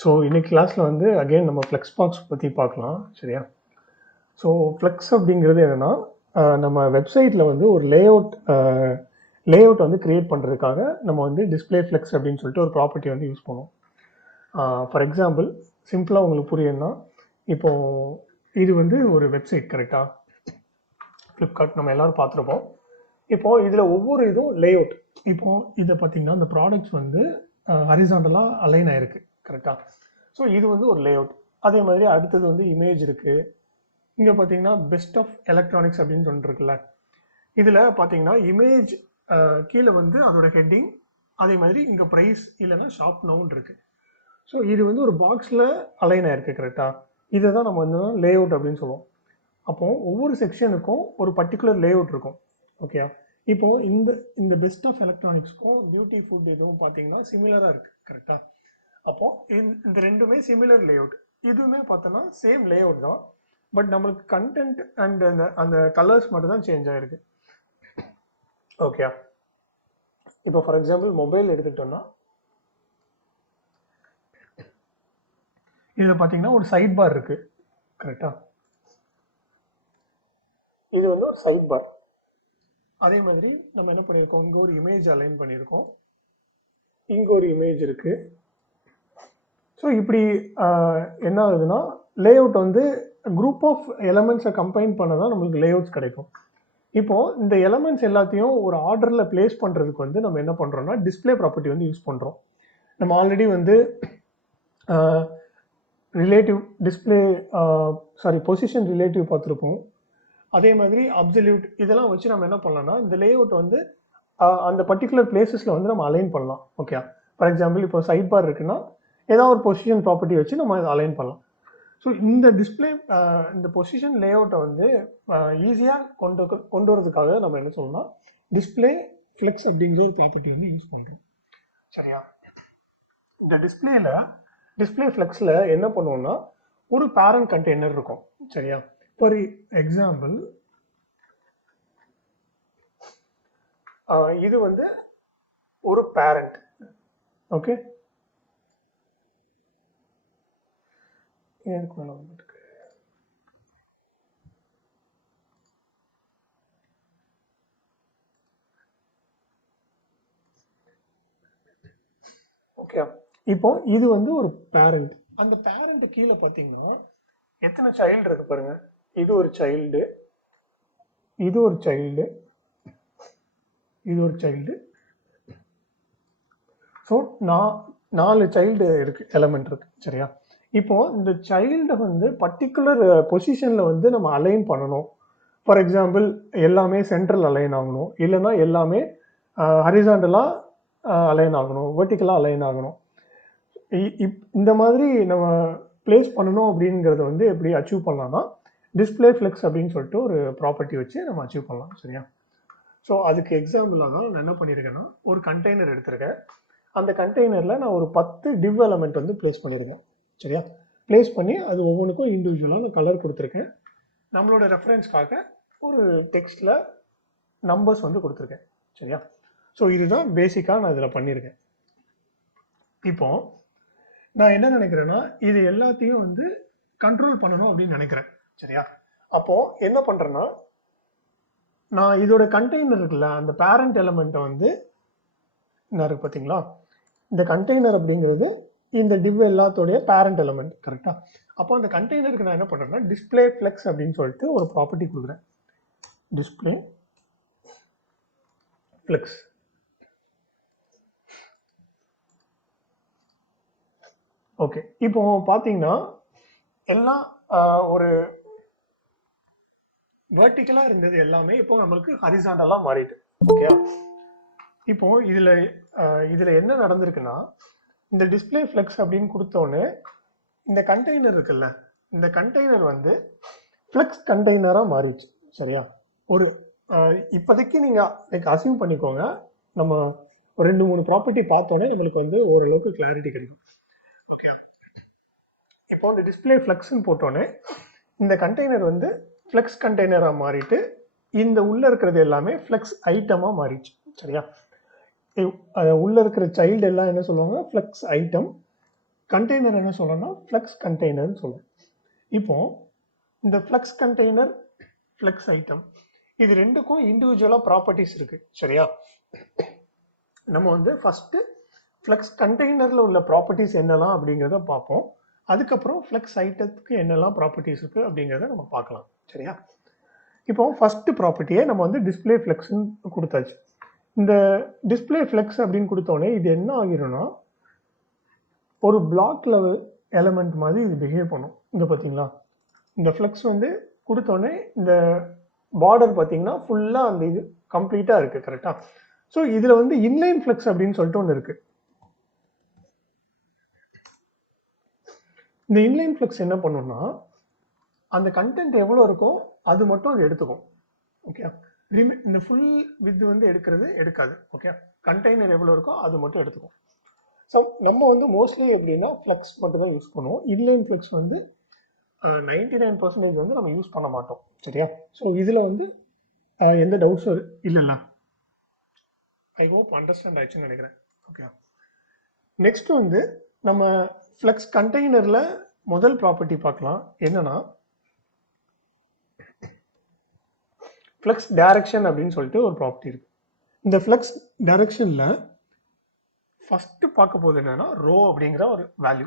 So இன்னைக்கு கிளாஸில் வந்து அகெயின் நம்ம ஃப்ளெக்ஸ் பாக்ஸ் பற்றி பார்க்கலாம் சரியா. ஸோ ஃப்ளெக்ஸ் அப்படிங்கிறது என்னென்னா நம்ம வெப்சைட்டில் வந்து ஒரு லேஅவுட் வந்து க்ரியேட் பண்ணுறதுக்காக நம்ம வந்து டிஸ்பிளே ஃப்ளெக்ஸ் அப்படின்னு சொல்லிட்டு ஒரு ப்ராப்பர்ட்டி வந்து யூஸ் பண்ணுவோம். ஃபார் எக்ஸாம்பிள் சிம்பிளாக உங்களுக்கு புரியுதுன்னா, இப்போது இது வந்து ஒரு வெப்சைட் கரெக்டாக, ஃப்ளிப்கார்ட் நம்ம எல்லோரும் பார்த்துருப்போம். இப்போது இதில் ஒவ்வொரு இதுவும் லேஅவுட். இப்போது இதை பார்த்திங்கன்னா இந்த ப்ராடக்ட்ஸ் வந்து ஹரிசாண்டலாக அலைன் ஆகிருக்கு கரெக்டாக. ஸோ இது வந்து ஒரு லேஅவுட். அதே மாதிரி அடுத்தது வந்து இமேஜ் இருக்குது. இங்கே பார்த்தீங்கன்னா பெஸ்ட் ஆஃப் எலக்ட்ரானிக்ஸ் அப்படின்னு சொல்லிட்டு இருக்குல்ல, இதில் பார்த்தீங்கன்னா இமேஜ் கீழே வந்து அதோட ஹெட்டிங், அதே மாதிரி இங்கே ப்ரைஸ் இல்லைன்னா ஷாப் நவுன் இருக்குது. ஸோ இது வந்து ஒரு பாக்ஸில் அலைன் ஆகிருக்கு கரெக்டாக. இதை தான் நம்ம வந்து லேஅவுட் அப்படின்னு சொல்லுவோம். அப்போது ஒவ்வொரு செக்ஷனுக்கும் ஒரு பர்டிகுலர் லேஅவுட் இருக்கும். ஓகே, இப்போது இந்த பெஸ்ட் ஆஃப் எலக்ட்ரானிக்ஸ்க்கும் பியூட்டி ஃபுட் இதுவும் பார்த்தீங்கன்னா சிமிலராக இருக்குது கரெக்டாக. அப்போது இந்த ரெண்டுமே சிமிலர் லேஅவுட். இதுவுமே பார்த்தோன்னா சேம் லேஅவுட் தான், பட் நம்மளுக்கு கண்டென்ட் அண்ட் அந்த கலர்ஸ் மட்டும் தான் சேஞ்ச் ஆகிருக்கு. ஓகே, இப்போ ஃபார் எக்ஸாம்பிள் மொபைல் எடுத்துக்கிட்டோம்னா இதில் பார்த்தீங்கன்னா ஒரு சைட் பார் இருக்குது கரெக்டாக. இது வந்து ஒரு சைட் பார். அதே மாதிரி நம்ம என்ன பண்ணியிருக்கோம், இங்கே ஒரு இமேஜ் அலைன் பண்ணியிருக்கோம், இங்கே ஒரு இமேஜ் இருக்குது. ஸோ இப்படி என்ன ஆகுதுன்னா லேஅவுட் வந்து குரூப் ஆஃப் எலமெண்ட்ஸை கம்பைன் பண்ண தான் நம்மளுக்கு லேஅவுட்ஸ் கிடைக்கும். இப்போது இந்த எலமெண்ட்ஸ் எல்லாத்தையும் ஒரு ஆர்டரில் பிளேஸ் பண்ணுறதுக்கு வந்து நம்ம என்ன பண்ணுறோம்னா டிஸ்பிளே ப்ராப்பர்ட்டி வந்து யூஸ் பண்ணுறோம். நம்ம ஆல்ரெடி வந்து பொசிஷன் ரிலேட்டிவ் பார்த்துருப்போம். அதே மாதிரி அப்சல்யூட் இதெல்லாம் வச்சு நம்ம என்ன பண்ணலாம்னா இந்த லேஅவுட் வந்து அந்த பர்டிகுலர் பிளேசஸில் வந்து நம்ம அலைன் பண்ணலாம். ஓகே, ஃபார் எக்ஸாம்பிள் இப்போ சைட் பார் இருக்குன்னா ஏதாவது ஒரு பொசிஷன் ப்ராப்பர்ட்டி வச்சு நம்ம இதை அலைன் பண்ணலாம். ஸோ இந்த டிஸ்பிளே இந்த பொசிஷன் லேஅவுட்டை வந்து ஈஸியாக கொண்டு வரதுக்காக நம்ம என்ன சொல்லணும்னா டிஸ்பிளே ஃப்ளெக்ஸ் அப்படிங்கிற ஒரு ப்ராப்பர்ட்டி வந்து யூஸ் பண்ணுறோம் சரியா. இந்த டிஸ்பிளே ஃப்ளெக்ஸில் என்ன பண்ணுவோம்னா ஒரு பேரண்ட் கண்டெய்னர் இருக்கும் சரியா. ஃபார் எக்ஸாம்பிள் இது வந்து ஒரு பேரண்ட். ஓகே, ஓகே, இப்போ இது வந்து ஒரு பேரண்ட். அந்த பேரண்ட் கீழே பார்த்தீங்கன்னா எத்தனை சைல்டு இருக்கு பாருங்க. இது ஒரு சைல்டு, இது ஒரு சைல்டு, இது ஒரு சைல்டு. ஸோ 4 சைல்டு இருக்கு, எலமெண்ட் இருக்கு சரியா. இப்போ இந்த சைல்டை வந்து பர்டிகுலர் பொசிஷனில் வந்து நம்ம அலைன் பண்ணணும். ஃபார் எக்ஸாம்பிள் எல்லாமே சென்ட்ரல் அலைன் ஆகணும், இல்லைன்னா எல்லாமே ஹரிசாண்டலாக அலைன் ஆகணும், வெர்டிக்கலாக அலைன் ஆகணும். இந்த மாதிரி நம்ம பிளேஸ் பண்ணணும் அப்படிங்கிறத வந்து எப்படி அச்சீவ் பண்ணலாம்னா டிஸ்பிளே ஃப்ளெக்ஸ் அப்படின்னு சொல்லிட்டு ஒரு ப்ராப்பர்ட்டி வச்சு நம்ம அச்சீவ் பண்ணலாம் சரியா. ஸோ அதுக்கு எக்ஸாம்பிளாக தான் நான் என்ன பண்ணியிருக்கேன்னா ஒரு கண்டெய்னர் எடுத்திருக்கேன். அந்த கண்டெய்னரில் நான் ஒரு 10 டிவ் எலமெண்ட் வந்து பிளேஸ் பண்ணியிருக்கேன் சரியா. பிளேஸ் பண்ணி அது ஒவ்வொன்றுக்கும் இண்டிவிஜுவலாக நான் கலர் கொடுத்துருக்கேன். நம்மளோட ரெஃபரன்ஸ்க்காக ஒரு டெக்ஸ்ட்டில் நம்பர்ஸ் வந்து கொடுத்துருக்கேன் சரியா. ஸோ இதுதான் பேசிக்காக நான் இதில் பண்ணியிருக்கேன். இப்போ நான் என்ன நினைக்கிறேன்னா இது எல்லாத்தையும் வந்து கண்ட்ரோல் பண்ணணும் அப்படின்னு நினைக்கிறேன் சரியா. அப்போது என்ன பண்ணுறேன்னா நான் இதோட கண்டெய்னர் இருக்குல்ல, அந்த பேரண்ட் எலமெண்ட்டை வந்து என்ன இருக்கு பார்த்தீங்களா, இந்த கண்டெய்னர் அப்படிங்கிறது இந்த டிவ் எல்லாத்தோடைய பேரண்ட் எலமெண்ட் கரெக்டாக. அப்போ அந்த கண்டெய்னருக்கு நான் என்ன பண்ணுறேன்னா டிஸ்பிளே ஃப்ளெக்ஸ் அப்படின்னு சொல்லிட்டு ஒரு ப்ராப்பர்ட்டி கொடுக்குறேன், டிஸ்பிளே ஃப்ளெக்ஸ். ஓகே, இப்போ பார்த்தீங்கன்னா எல்லாம் ஒரு வெர்டிக்கலாக இருந்தது எல்லாமே இப்போ நம்மளுக்கு ஹரிசாண்டலாக மாறிட்டு. ஓகே, இப்போ இதில் என்ன நடந்திருக்குன்னா இந்த டிஸ்பிளே ஃப்ளெக்ஸ் அப்படின்னு கொடுத்தோன்னே இந்த கண்டெய்னர் இருக்குல்ல, இந்த கண்டெய்னர் வந்து ஃப்ளெக்ஸ் கண்டெய்னராக மாறிடுச்சு சரியா. ஒரு இப்போதைக்கு நீங்கள் அசியூம் பண்ணிக்கோங்க, நம்ம ஒரு 2-3 ப்ராப்பர்ட்டி பார்த்தோன்னே நம்மளுக்கு வந்து ஓரளவுக்கு கிளாரிட்டி கிடைக்கும். ஓகே, இப்போ இந்த டிஸ்பிளே ஃப்ளெக்ஸ்ன்னு போட்டோன்னே இந்த கண்டெய்னர் வந்து ஃப்ளெக்ஸ் கண்டெய்னராக மாறிட்டு இந்த உள்ளே இருக்கிறது எல்லாமே ஃப்ளெக்ஸ் ஐட்டமாக மாறிடுச்சு சரியா. உள்ளே இருக்கிற சைல்டு எல்லாம் என்ன சொல்லுவாங்க, ஃப்ளெக்ஸ் ஐட்டம். கண்டெய்னர் என்ன சொல்லணும்னா ஃப்ளெக்ஸ் கண்டெய்னர்னு சொல்லுவோம். இப்போ இந்த ஃப்ளெக்ஸ் கண்டெய்னர், ஃப்ளெக்ஸ் ஐட்டம் இது ரெண்டுக்கும் இண்டிவிஜுவலாக ப்ராப்பர்ட்டிஸ் இருக்குது. சரியா? நம்ம வந்து ஃபஸ்ட்டு ஃப்ளெக்ஸ் கண்டெய்னரில் உள்ள ப்ராப்பர்ட்டிஸ் என்னெல்லாம் அப்படிங்கிறத பார்ப்போம். அதுக்கப்புறம் ஃப்ளெக்ஸ் ஐட்டத்துக்கு என்னெல்லாம் ப்ராப்பர்ட்டிஸ் இருக்குது அப்படிங்கிறத நம்ம பார்க்கலாம். சரியா? இப்போ ஃபஸ்ட்டு ப்ராப்பர்ட்டியை நம்ம வந்து டிஸ்பிளே ஃப்ளெக்ஸ்ன்னு கொடுத்தாச்சு. இந்த டிஸ்பிளே ஃப்ளெக்ஸ் அப்படின்னு கொடுத்தோடனே இது என்ன ஆகிரும்னா ஒரு பிளாக் லெவல் எலமெண்ட் மாதிரி இது பிஹேவ் பண்ணும். இங்கே பார்த்தீங்களா, இந்த ஃப்ளெக்ஸ் வந்து கொடுத்தோடனே இந்த பார்டர் பார்த்தீங்கன்னா ஃபுல்லாக அந்த இது கம்ப்ளீட்டாக இருக்குது. கரெக்டாக? ஸோ இதில் வந்து இன்லைன் ஃப்ளெக்ஸ் அப்படின்னு சொல்லிட்டு ஒன்று இருக்குது. இந்த இன்லைன் ஃப்ளெக்ஸ் என்ன பண்ணுன்னா அந்த கண்டென்ட் எவ்வளோ இருக்கோ அது மட்டும் அது எடுத்துக்கும். ஓகே, இந்த ஃபுல் வித் வந்து எடுக்காது. ஓகே, கண்டெய்னர் எவ்வளோ இருக்கோ அது மட்டும் எடுத்துக்கும். ஸோ நம்ம வந்து மோஸ்ட்லி எப்படின்னா ஃப்ளெக்ஸ் மட்டும் தான் யூஸ் பண்ணுவோம். இன்லைன் ஃப்ளெக்ஸ் வந்து 99% வந்து நம்ம யூஸ் பண்ண மாட்டோம். சரியா? ஸோ இதில் வந்து எந்த டவுட்ஸும் இல்லைல்ல? ஐ ஹோப் அண்டர்ஸ்டாண்ட் ஆயிடுச்சுன்னு நினைக்கிறேன். ஓகே, நெக்ஸ்ட் வந்து நம்ம ஃப்ளெக்ஸ் கண்டெய்னரில் முதல் ப்ராப்பர்ட்டி பார்க்கலாம். என்னன்னா ஃப்ளெக்ஸ் டைரக்ஷன் அப்படின்னு சொல்லிட்டு ஒரு ப்ராப்பர்ட்டி இருக்குது. இந்த ஃப்ளெக்ஸ் டைரக்ஷனில் ஃபஸ்ட்டு பார்க்க போது என்னன்னா ரோ அப்படிங்கிற ஒரு வேல்யூ.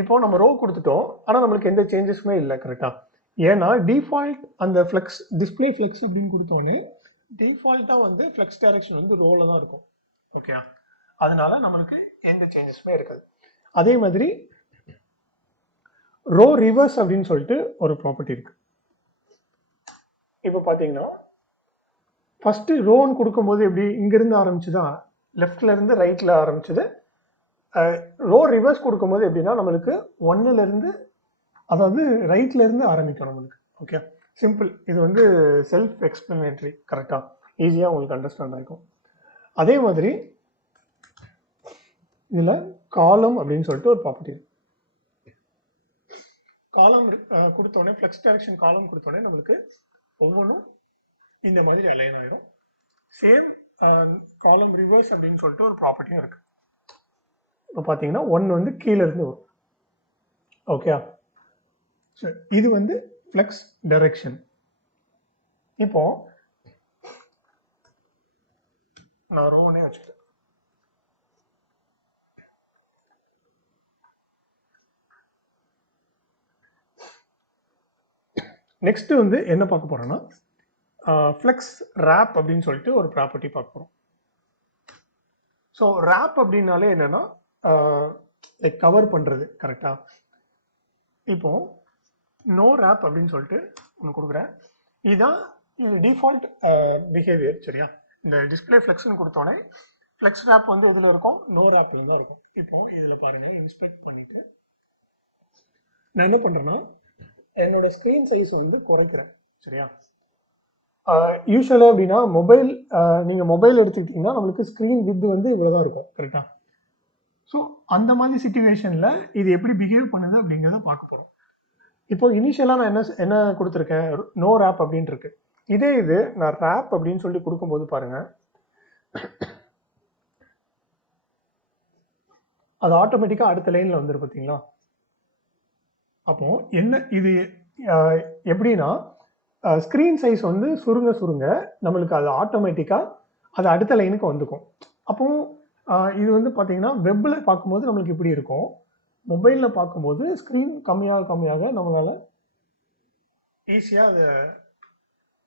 இப்போ நம்ம ரோ கொடுத்துட்டோம், ஆனால் நம்மளுக்கு எந்த சேஞ்சஸுமே இல்லை. கரெக்டாக? ஏன்னா டிஃபால்ட் அந்த ஃப்ளெக்ஸ் டிஸ்பிளே ஃப்ளெக்ஸ் அப்படின்னு கொடுத்தோடனே டிஃபால்ட்டாக வந்து ஃப்ளெக்ஸ் டைரக்ஷன் வந்து ரோவில் தான் இருக்கும். ஓகே, அதனால நம்மளுக்கு எந்த சேஞ்சஸுமே இருக்காது. அதே மாதிரி ரோ ரிவர்ஸ் அப்படின்னு சொல்லிட்டு ஒரு ப்ராப்பர்ட்டி இருக்கு. இப்போ பார்த்தீங்கன்னா ஃபஸ்ட்டு ரோன்னு கொடுக்கும்போது எப்படி இங்கேருந்து ஆரம்பிச்சுதான் லெஃப்ட்ல இருந்து ரைட்டில் ஆரம்பிச்சது. ரோ ரிவர்ஸ் கொடுக்கும்போது எப்படின்னா நம்மளுக்கு 1லேருந்து அதாவது ரைட்ல இருந்து ஆரம்பிக்கும் நம்மளுக்கு. Okay, simple. இது வந்து செல்ஃப் எக்ஸ்பிளனேட்டரி. கரெக்டாக? ஈஸியாக உங்களுக்கு அண்டர்ஸ்டாண்ட் ஆகிக்கும். அதே மாதிரி இதில் காலம் அப்படின்னு சொல்லிட்டு ஒரு ப்ராப்பர்ட்டி இருக்கு. காலம் கொடுத்தோடனே ஃப்ளெக்ஸ் டைரக்ஷன் காலம் கொடுத்தோடனே நம்மளுக்கு ஒவ்வொன்றும் இந்த மாதிரி அலைன் ஆகிடும். சேம் காலம் ரிவர்ஸ் அப்படின்னு சொல்லிட்டு ஒரு ப்ராப்பர்ட்டியும் இருக்கு. இப்போ பார்த்தீங்கன்னா 1 வந்து கீழே இருந்து வரும். ஓகே, ஸோ இது வந்து ஃப்ளெக்ஸ் டைரக்ஷன். இப்போ நான் ரோனே வச்சுட்டேன். நெக்ஸ்ட் வந்து என்ன பார்க்க போறோம்னா ஃப்ளெக்ஸ் ரேப் அப்படின்னு சொல்லிட்டு ஒரு ப்ராப்பர்ட்டி பார்க்க போகிறோம். ஸோ ரேப் அப்படின்னாலே என்னன்னா லைக் கவர் பண்ணுறது. கரெக்டாக? இப்போ நோ ரேப் அப்படின்னு சொல்லிட்டு ஒன்று கொடுக்குறேன். இதுதான் இது டிஃபால்ட் பிஹேவியர். சரியா? இந்த டிஸ்பிளே ஃப்ளெக்ஸ்னு கொடுத்தோடனே ஃப்ளெக்ஸ் ரேப் வந்து இதில் இருக்கும், நோ ரேப்ல தான் இருக்கும். இப்போ இதில் பாருங்கள், இன்ஸ்பெக்ட் பண்ணிவிட்டு நான் என்ன பண்ணுறேன்னா என்னோட ஸ்க்ரீன் சைஸ் வந்து குறைக்கிறேன். சரியா? யூஸ்வலாக அப்படின்னா நீங்கள் மொபைல் எடுத்துக்கிட்டிங்கன்னா நம்மளுக்கு ஸ்க்ரீன் வித் வந்து இவ்வளோ தான் இருக்கும். கரெக்டாக? ஸோ அந்த மாதிரி சிச்சுவேஷனில் இது எப்படி பிஹேவ் பண்ணுது அப்படிங்கிறத பார்க்க போகிறோம். இப்போ இனிஷியலாக நான் என்ன கொடுத்துருக்கேன், நோ ரேப் அப்படின்ட்டு இருக்கு. இது நான் ரேப் அப்படின்னு சொல்லி கொடுக்கும்போது பாருங்கள், அது ஆட்டோமேட்டிக்காக அடுத்த லைனில் வந்துடும். பார்த்தீங்களா? அப்போ என்ன இது எப்படின்னா ஸ்க்ரீன் சைஸ் வந்து சுருங்க நம்மளுக்கு அது ஆட்டோமேட்டிக்காக அது அடுத்த லைனுக்கு வந்துக்கும். அப்போ இது வந்து பார்த்தீங்கன்னா வெப்பில் பார்க்கும்போது நம்மளுக்கு இப்படி இருக்கும், மொபைலில் பார்க்கும்போது ஸ்க்ரீன் கம்மியாக நம்மளால் ஈஸியாக அதை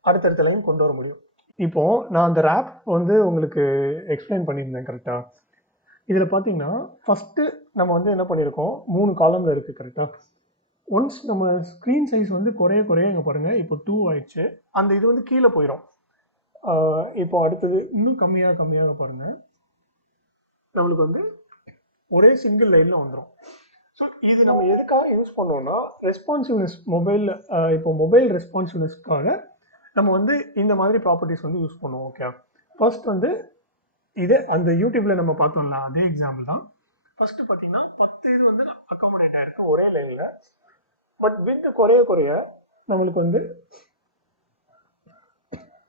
அடுத்தடுத்த லைன் கொண்டு வர முடியும். இப்போது நான் அந்த ரேப் வந்து உங்களுக்கு எக்ஸ்பிளைன் பண்ணியிருந்தேன். கரெக்டாக? இதில் பார்த்தீங்கன்னா ஃபஸ்ட்டு நம்ம வந்து என்ன பண்ணியிருக்கோம், 3 காலமில் இருக்குது. கரெக்டாக? ஒன்ஸ் நம்ம ஸ்க்ரீன் சைஸ் வந்து குறைய இங்கே பாருங்கள், இப்போ 2 ஆயிடுச்சு. அந்த இது வந்து கீழே போயிடும். இப்போ அடுத்தது இன்னும் கம்மியாக பாருங்கள், நம்மளுக்கு வந்து ஒரே சிங்கிள் லைனில் வந்துடும். ஸோ இது நம்ம எதுக்காக யூஸ் பண்ணோம்னா ரெஸ்பான்சிவ்னஸ் மொபைலில், இப்போ மொபைல் ரெஸ்பான்சிவ்னஸ்க்காக நம்ம வந்து இந்த மாதிரி ப்ராப்பர்ட்டிஸ் வந்து யூஸ் பண்ணுவோம். ஓகே, ஃபர்ஸ்ட் வந்து இது அந்த யூடியூப்பில் நம்ம பார்த்தோம்ல அதே எக்ஸாம்பிள் தான். ஃபஸ்ட்டு பார்த்தீங்கன்னா 10 இது வந்து அக்காமடேட் ஆகிருக்கு ஒரே லைனில். பட் வித் குறைய நம்மளுக்கு வந்து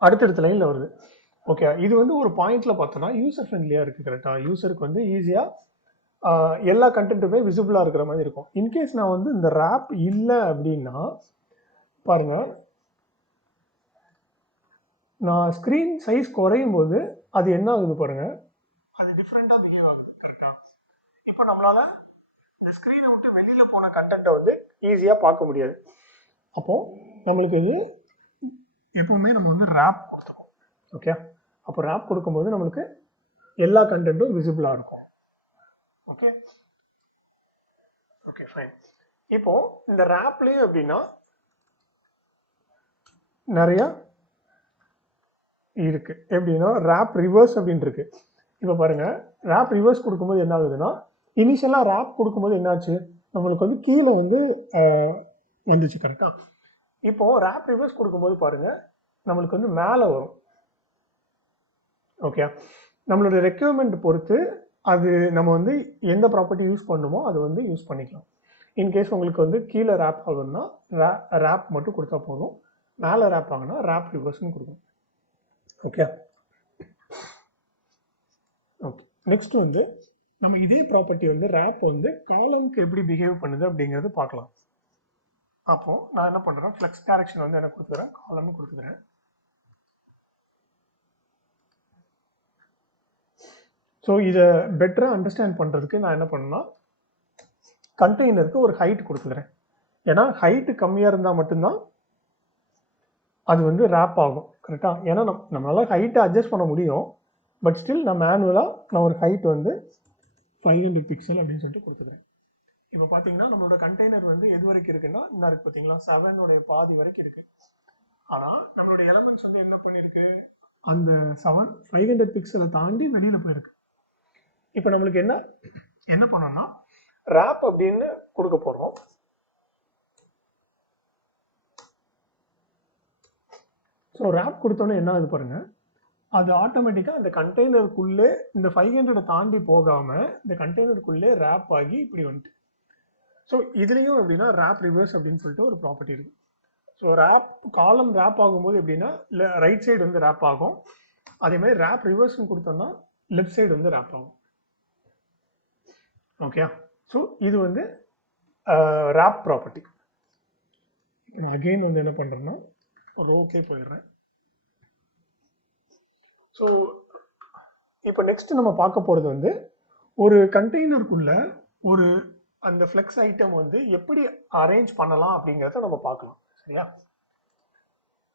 அடுத்தடுத்த லைனில் வருது. ஓகே, இது வந்து ஒரு பாயிண்ட்ல பார்த்தோன்னா யூசர் ஃப்ரெண்ட்லியாக இருக்குது. கரெக்டாக? யூசருக்கு வந்து ஈஸியாக எல்லா கண்டென்ட்டுமே விசிபிளாக இருக்கிற மாதிரி இருக்கும். இன்கேஸ் நான் வந்து இந்த ரேப் இல்லை அப்படின்னா பாருங்க, நான் ஸ்க்ரீன் சைஸ் குறையும் போது அது என்ன ஆகுது பாருங்க, அது டிஃப்ரெண்டாக பிஹேவ் ஆகுது. கரெக்டாக இப்போ நம்மளால இந்த ஸ்க்ரீனை விட்டு வெளியில் போன கண்டென்ட்டை வந்து ஈஸியாக பார்க்க முடியாது. அப்போ நம்மளுக்கு இது எப்பவுமே நம்ம வந்து ரேப் கொடுத்துருக்கோம். ஓகே, அப்போ ரேப் கொடுக்கும்போது நம்மளுக்கு எல்லா கண்டென்ட்டும் விசிபிளாக இருக்கும். Okay okay fine. இப்போ இந்த ரேப்லேயே அப்படின்னா நிறைய இருக்கு. எப்படின்னா ரேப் ரிவர்ஸ் அப்படின்னு இருக்கு. இப்போ பாருங்க, ரேப் ரிவர்ஸ் கொடுக்கும்போது என்ன ஆகுதுன்னா, இனிஷியலாக ரேப் கொடுக்கும்போது என்னாச்சு, நம்மளுக்கு வந்து கீழே வந்து வந்துச்சு. கரெக்டா, இப்போ ரேப் ரிவர்ஸ் கொடுக்கும்போது பாருங்க நம்மளுக்கு வந்து மேலே வரும். ஓகே, நம்மளோட ரெக்யர்மெண்ட் பொறுத்து அது நம்ம வந்து எந்த ப்ராப்பர்ட்டி யூஸ் பண்ணுமோ அது வந்து யூஸ் பண்ணிக்கலாம். இன்கேஸ் உங்களுக்கு வந்து கீழே ரேப் ஆகுதுன்னா ரேப் மட்டும் கொடுத்தா போதும், மேலே ரேப் ஆகுனா ரேப் ரிவர்ஸ்னு கொடுக்கணும். Okay okay. நெக்ஸ்ட் வந்து நம்ம இதே ப்ராப்பர்ட்டி வந்து ரேப் வந்து காலம்க்கு எப்படி பிஹேவ் பண்ணுது அப்படிங்கிறது பார்க்கலாம். அப்போ நான் என்ன பண்ணுறேன், ஃப்ளெக்ஸ் டைரக்ஷன் வந்து என்ன கொடுத்துக்கிறேன், காலம்னு கொடுத்துக்கிறேன். ஸோ இதை பெட்டராக அண்டர்ஸ்டாண்ட் பண்ணுறதுக்கு நான் என்ன பண்ணேன்னா, கண்டெய்னருக்கு ஒரு ஹைட் கொடுத்துக்கிறேன். ஏன்னா ஹைட்டு கம்மியாக இருந்தால் மட்டும்தான் அது வந்து ரேப் ஆகும். கரெக்டாக, ஏன்னா நம்மளால ஹைட்டை அட்ஜஸ்ட் பண்ண முடியும், பட் ஸ்டில் நான் மேனுவலாக நான் ஒரு ஹைட் வந்து 500 பிக்சல் அப்படின்னு சொல்லிட்டு கொடுத்துக்கிறேன். இப்போ பார்த்தீங்கன்னா நம்மளோட கண்டெய்னர் வந்து எது வரைக்கும் இருக்குன்னா, இந்த இருக்கு பார்த்தீங்களா, 7 பாதி வரைக்கும் இருக்கு. ஆனால் நம்மளோட எலமெண்ட்ஸ் வந்து என்ன பண்ணியிருக்கு, அந்த 500 பிக்சலை தாண்டி வெளியில் போயிருக்கு. இப்போ நம்மளுக்கு என்ன பண்ணோம்னா ரேப் அப்படின்னு கொடுக்க போகிறோம். ஸோ ரேப் கொடுத்தோன்னே என்ன ஆகுது பாருங்க, அது ஆட்டோமேட்டிக்காக அந்த கண்டெய்னருக்குள்ளே இந்த 500 தாண்டி போகாமல் இந்த கண்டெய்னருக்குள்ளே ரேப் ஆகி இப்படி வந்துட்டு. ஸோ இதுலேயும் எப்படின்னா ரேப் ரிவர்ஸ் அப்படின்னு சொல்லிட்டு ஒரு ப்ராப்பர்ட்டி இருக்குது. ஸோ ரேப் காலம் ரேப் ஆகும்போது எப்படின்னா ரைட் சைடு வந்து ரேப் ஆகும், அதேமாதிரி ரேப் ரிவர்ஸ்னு கொடுத்தோம்னா லெஃப்ட் சைடு வந்து ரேப் ஆகும். ஓகே, ஸோ இது வந்து ரேப் ப்ராப்பர்ட்டி. நான் அகெயின் வந்து என்ன பண்ணுறேன்னா ரோக்கே போயிடுறேன். ஸோ இப்போ நெக்ஸ்ட் நம்ம பார்க்க போகிறது வந்து ஒரு கண்டெய்னருக்குள்ள ஒரு அந்த ஃப்ளெக்ஸ் ஐட்டம் வந்து எப்படி அரேஞ்ச் பண்ணலாம் அப்படிங்கிறத நம்ம பார்க்கலாம். சரியா,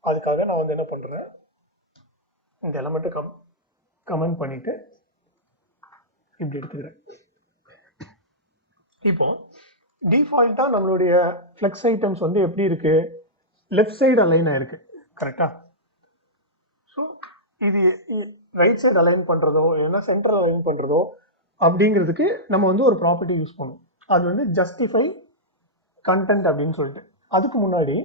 அதுக்காக நான் வந்து என்ன பண்ணுறேன், இந்த எலமெண்ட்டை கமெண்ட் பண்ணிட்டு இப்படி எடுத்துக்கிறேன். இப்போ டிஃபால்ட்டாக நம்மளுடைய ஃப்ளெக்ஸ் ஐட்டம்ஸ் வந்து எப்படி இருக்கு, லெஃப்ட் சைடு அலைன் ஆயிருக்கு. கரெக்டா, ஸோ இது ரைட் சைடு அலைன் பண்ணுறதோ இல்லைன்னா சென்ட்ரல் அலைன் பண்ணுறதோ அப்படிங்கிறதுக்கு நம்ம வந்து ஒரு ப்ராப்பர்ட்டி யூஸ் பண்ணுவோம். அது வந்து ஜஸ்டிஃபை கண்டென்ட் அப்படின்னு சொல்லிட்டு. அதுக்கு முன்னாடி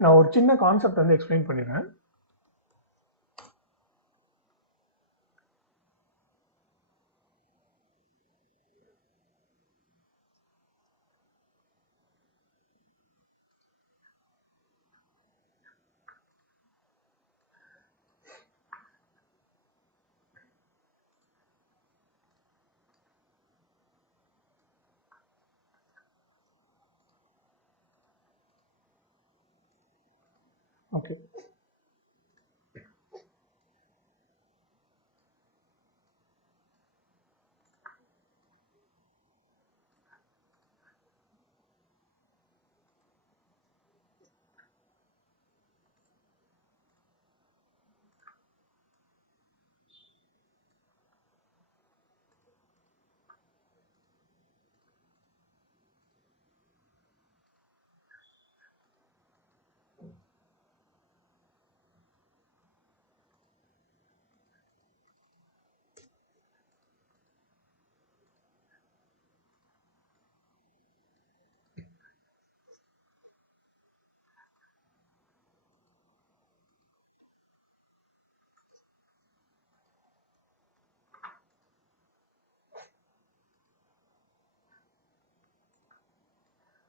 நான் ஒரு சின்ன கான்செப்ட் வந்து எக்ஸ்பிளைன் பண்ணிடுறேன். Okay,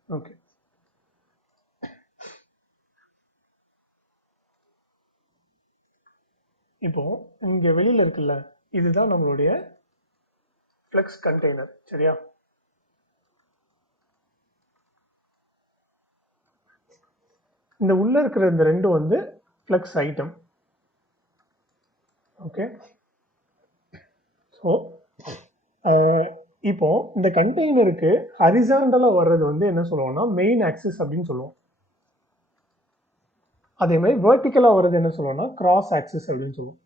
okay. இப்போ இங்கே வெளியில் இருக்குல்ல, இதுதான் நம்மளுடைய ஃப்ளெக்ஸ் கண்டெய்னர். சரியா? இந்த உள்ள இருக்கிற இந்த ரெண்டும் வந்து ஃப்ளெக்ஸ் ஐட்டம். ஓகே. ஸோ இப்போ இந்த கண்டெய்னருக்கு ஹரிசாண்டலாக வர்றது வந்து என்ன சொல்லுவோம்னா மெயின் ஆக்சிஸ் அப்படின்னு சொல்லுவோம். அதே மாதிரி வெர்டிக்கலாக வர்றது என்ன சொல்லுவோம்னா கிராஸ் ஆக்சிஸ் அப்படின்னு சொல்லுவோம்.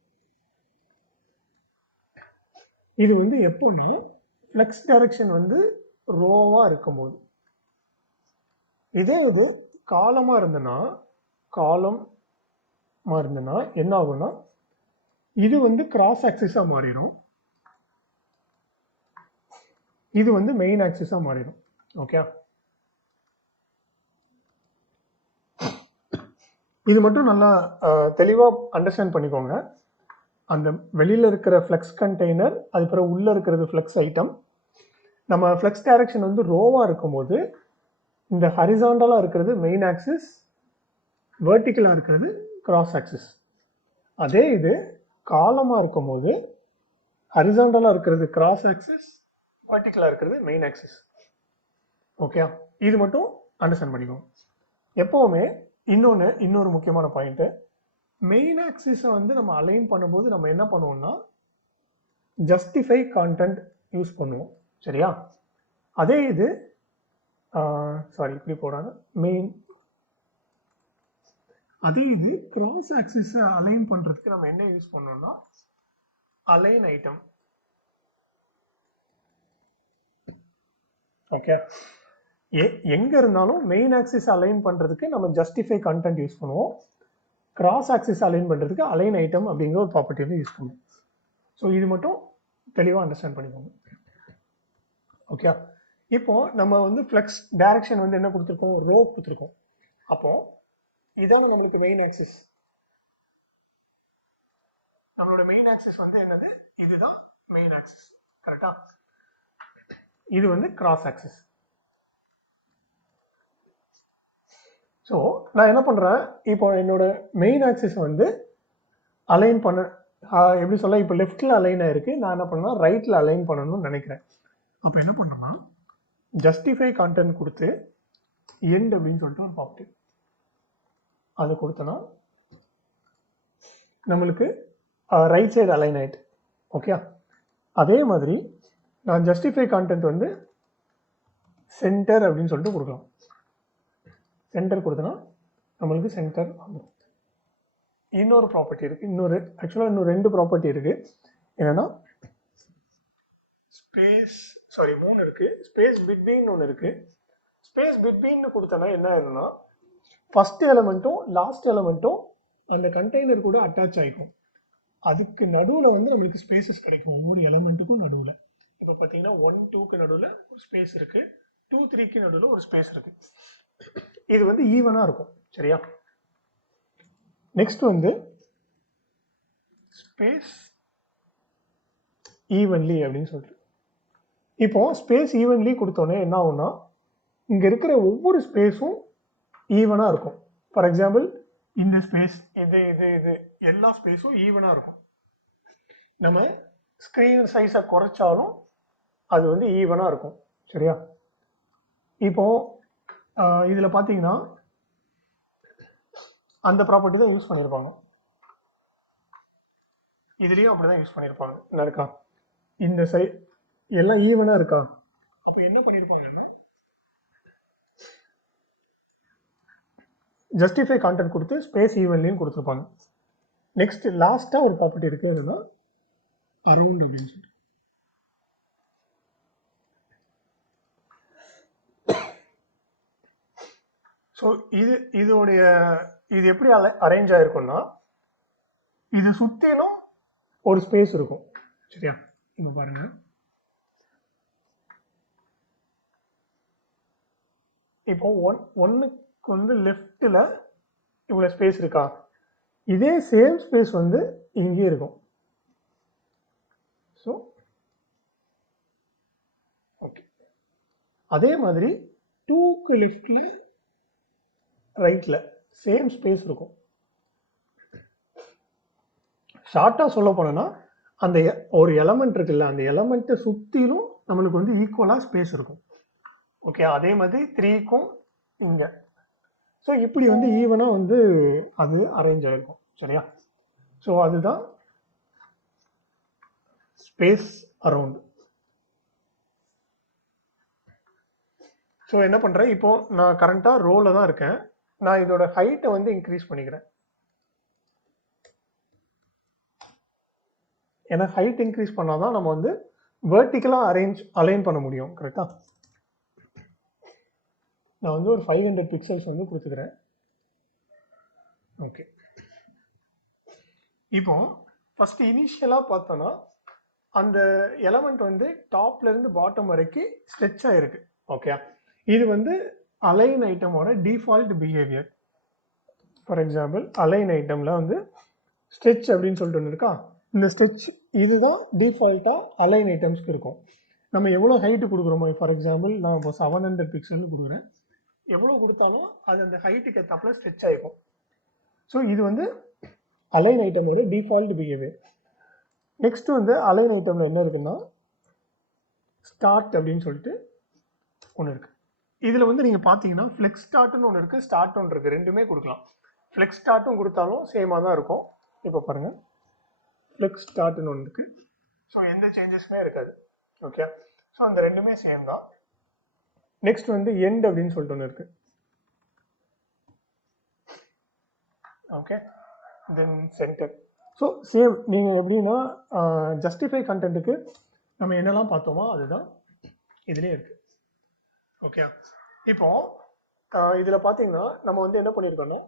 இது வந்து எப்போன்னா ஃப்ளெக்ஸ் டைரக்ஷன் வந்து ரோவாக இருக்கும்போது. இதே இது காலமாக இருந்ததுன்னா என்ன ஆகும்னா இது வந்து கிராஸ் ஆக்சிஸாக மாறிடும், இது வந்து மெயின் ஆக்சிஸாக மாறிடும். ஓகே, இது மட்டும் நல்லா தெளிவாக அண்டர்ஸ்டாண்ட் பண்ணிக்கோங்க. அந்த வெளியில் இருக்கிற ஃப்ளெக்ஸ் கண்டெய்னர், அதுக்கப்புறம் உள்ளே இருக்கிறது ஃப்ளெக்ஸ் ஐட்டம். நம்ம ஃப்ளெக்ஸ் டைரக்ஷன் வந்து ரோவாக இருக்கும்போது இந்த ஹரிசாண்டலாக இருக்கிறது மெயின் ஆக்சிஸ், வெர்டிக்கலாக இருக்கிறது கிராஸ் ஆக்சிஸ். அதே இது காலமாக இருக்கும்போது ஹரிசாண்டலாக இருக்கிறது கிராஸ் ஆக்சிஸ், வெர்டிக்கலாக இருக்கிறது மெயின் ஆக்சிஸ். ஓகே, இது மட்டும் அண்டர்ஸ்டாண்ட் பண்ணிக்கோங்க. எப்போவுமே இன்னொரு முக்கியமான பாயிண்ட்டு, மெயின் ஆக்சிஸை வந்து நம்ம அலைன் பண்ணும்போது நம்ம என்ன பண்ணுவோம்னா ஜஸ்டிஃபை கான்டென்ட் யூஸ் பண்ணுவோம். சரியா? அதே இது இப்படி போடாங்க அதே இது கிராஸ் ஆக்சிஸை அலைன் பண்ணுறதுக்கு நம்ம என்ன யூஸ் பண்ணோம்னா அலைன் ஐட்டம். ஓகே, எங்கே இருந்தாலும் மெயின் ஆக்சிஸ் அலைன் பண்ணுறதுக்கு நம்ம ஜஸ்டிஃபை கான்டென்ட் யூஸ் பண்ணுவோம், கிராஸ் ஆக்சிஸ் அலைன் பண்ணுறதுக்கு அலைன் ஐட்டம் அப்படிங்கிற ஒரு ப்ராப்பர்ட்டி வந்து யூஸ் பண்ணுவோம். ஸோ இது மட்டும் தெளிவாக அண்டர்ஸ்டாண்ட் பண்ணிக்கோங்க. ஓகே, இப்போ நம்ம வந்து ஃப்ளெக்ஸ் டைரக்ஷன் வந்து என்ன கொடுத்துருக்கோம், ரோ கொடுத்துருக்கோம். அப்போ இதான நம்மளுக்கு மெயின் ஆக்சிஸ். நம்மளோட மெயின் ஆக்சிஸ் வந்து என்னது, இதுதான் மெயின் ஆக்சிஸ். கரெக்டா? இது வந்து கிராஸ் ஆக்சிஸ். ஸோ நான் என்ன பண்ணுறேன், இப்போ என்னோட மெயின் ஆக்சிஸ் வந்து அலைன் பண்ண எப்படி சொல்ல, இப்போ லெஃப்டில் அலைன் ஆயிருக்கு, நான் என்ன பண்ணேன் ரைட்டில் அலைன் பண்ணணும்னு நினைக்கிறேன். அப்போ என்ன பண்ணோம்னா ஜஸ்டிஃபை கான்டென்ட் கொடுத்து எண்ட் அப்படின்னு சொல்லிட்டு ஒரு ப்ராப்பர்ட்டி அது கொடுத்தனா நம்மளுக்கு ரைட் சைடு அலைன் ஆயிட்டு. ஓகே, அதே மாதிரி நான் ஜஸ்டிஃபை கான்டென்ட் வந்து சென்டர் அப்படின்னு சொல்லிட்டு கொடுக்கலாம். சென்டர் கொடுத்தனா நம்மளுக்கு சென்டர் வந்துடும். இன்னொரு ப்ராப்பர்ட்டி இருக்குது, ஆக்சுவலாக இன்னும் 2 ப்ராப்பர்ட்டி இருக்குது. என்னென்னா மூணு இருக்குது. ஸ்பேஸ் பிட்வீன் ஒன்று இருக்குது. ஸ்பேஸ் பிட்வீன் கொடுத்தனா என்ன ஆயிரும்னா ஃபர்ஸ்ட் எலமெண்ட்டும் லாஸ்ட் எலமெண்ட்டும் அந்த கண்டெய்னர் கூட அட்டாச் ஆகிக்கும். அதுக்கு நடுவில் வந்து நம்மளுக்கு ஸ்பேசஸ் கிடைக்கும், ஒவ்வொரு எலமெண்ட்டுக்கும் நடுவில். இப்போ பார்த்தீங்கன்னா 1, 2க்கு நடுவில் ஒரு ஸ்பேஸ் இருக்குது, 2, 3க்கு நடுவில் ஒரு ஸ்பேஸ் இருக்குது. இது வந்து ஈவனாக இருக்கும். சரியா? நெக்ஸ்ட் வந்து ஸ்பேஸ் ஈவன்லி அப்படின்னு சொல்லிட்டு, இப்போ ஸ்பேஸ் ஈவன்லி கொடுத்தோன்னே என்ன ஆகும்னா இங்கே இருக்கிற ஒவ்வொரு ஸ்பேஸும் ஈவனாக இருக்கும். ஃபார் எக்ஸாம்பிள் இந்த ஸ்பேஸ், இது இது இது எல்லா ஸ்பேஸும் ஈவனாக இருக்கும். நம்ம ஸ்க்ரீன் சைஸை குறைச்சாலும் அது வந்து ஈவனாக இருக்கும். சரியா? இப்போ இதில் பார்த்தீங்கன்னா அந்த ப்ராப்பர்ட்டி தான் யூஸ் பண்ணியிருப்பாங்க, இதுலேயும் அப்படி தான் யூஸ் பண்ணியிருப்பாங்க. என்ன இருக்கா, இந்த எல்லாம் ஈவனாக இருக்கா, அப்போ என்ன பண்ணியிருப்பாங்கன்னா ஜஸ்டிஃபை கான்டென்ட் கொடுத்து ஸ்பேஸ் ஈவன்லையும் கொடுத்துருப்பாங்க. நெக்ஸ்ட் லாஸ்ட்டாக ஒரு ப்ராப்பர்ட்டி இருக்குது, அதுதான் அரவுண்ட் அப்படின்னு சொல்லிட்டு. ஸோ இது எப்படி அரேஞ்ச் ஆகிருக்கும்னா இது சுற்றிலும் ஒரு ஸ்பேஸ் இருக்கும். சரியா? இப்போ பாருங்க, இப்போ ஒன்னுக்கு வந்து லெஃப்டில் இவ்வளோ ஸ்பேஸ் இருக்கா, இதே சேம் ஸ்பேஸ் வந்து இங்கே இருக்கும். ஸோ ஓகே, அதே மாதிரி 2க்கு லெஃப்டில் ரைட்டில் சேம் ஸ்பேஸ் இருக்கும். ஷார்ட்டாக சொல்ல போனோன்னா அந்த ஒரு எலமெண்ட் இருக்குல்ல, அந்த எலமெண்ட்டை சுற்றிலும் நம்மளுக்கு வந்து ஈக்குவலாக ஸ்பேஸ் இருக்கும். ஓகே, அதே மாதிரி 3க்கும் இங்கே. ஸோ இப்படி வந்து ஈவனாக வந்து அது அரேஞ்ச் ஆகிருக்கும். சரியா? ஸோ அதுதான் ஸ்பேஸ் அரவுண்ட். ஸோ என்ன பண்ணுறேன், இப்போ நான் கரண்ட்டாக ரோவில் தான் இருக்கேன். நான் இதோட ஹைட்டை வந்து இன்க்ரீஸ் பண்ணிக்கிறேன். ஏன்னா ஹைட் இன்க்ரீஸ் பண்ணால் தான் நம்ம வந்து வெர்டிக்கலாக அலைன் பண்ண முடியும். கரெக்டாக? நான் வந்து ஒரு 500 பிக்சல்ஸ் வந்து கொடுத்துக்கிறேன். ஓகே, இப்போ ஃபர்ஸ்ட் இனிஷியலாக பார்த்தோன்னா அந்த எலமெண்ட் வந்து டாப்ல இருந்து பாட்டம் வரைக்கும் ஸ்ட்ரெச் ஆயிருக்கு. ஓகே, இது வந்து அலைன் ஐட்டமோட default behaviour. For example, align ஐட்டமில் வந்து ஸ்ட்ரெச் அப்படின்னு சொல்லிட்டு ஒன்று இருக்கா. இந்த ஸ்ட்ரெச் இதுதான் டிஃபால்ட்டாக அலைன் ஐட்டம்ஸ்க்கு இருக்கும். நம்ம எவ்வளோ ஹைட்டு கொடுக்குறோமோ, ஃபார் எக்ஸாம்பிள் நான் இப்போ 700 பிக்சல்னு கொடுக்குறேன், எவ்வளோ கொடுத்தாலும் அது அந்த ஹைட்டுக்கு ஏற்றாப்புல ஸ்ட்ரெச் ஆகிக்கும். ஸோ இது வந்து அலைன் ஐட்டமோட டிஃபால்ட் பிஹேவியர். நெக்ஸ்ட் வந்து அலைன் ஐட்டமில் என்ன இருக்குன்னா ஸ்டார்ட் அப்படின்னு சொல்லிட்டு ஒன்று இருக்குது. இதில் வந்து நீங்கள் பார்த்தீங்கன்னா ஃப்ளெக்ஸ் ஸ்டார்ட்னு ஒன்று இருக்குது, ஸ்டார்ட் ஒன்று இருக்குது. ரெண்டுமே கொடுக்கலாம். ஃப்ளெக்ஸ் ஸ்டார்ட்டும் கொடுத்தாலும் சேமாக தான் இருக்கும். இப்போ பாருங்கள், ஃப்ளெக்ஸ் ஸ்டார்ட்னு ஒன்று இருக்குது. ஸோ எந்த சேஞ்சஸுமே இருக்காது. ஓகே, ஸோ அந்த ரெண்டுமே சேம் தான். நெக்ஸ்ட் வந்து எண்ட் அப்படின்னு சொல்லிட்டு ஒன்று இருக்குது. ஓகே, தென் சென்டர். So same. நீங்கள் எப்படின்னா ஜஸ்டிஃபை கண்டென்ட்டுக்கு நம்ம என்னெல்லாம் பார்த்தோமோ அதுதான் இதுலேயே இருக்குது. ஓகே, இப்போ இதில் பார்த்தீங்கன்னா நம்ம வந்து என்ன பண்ணியிருக்கோம்னா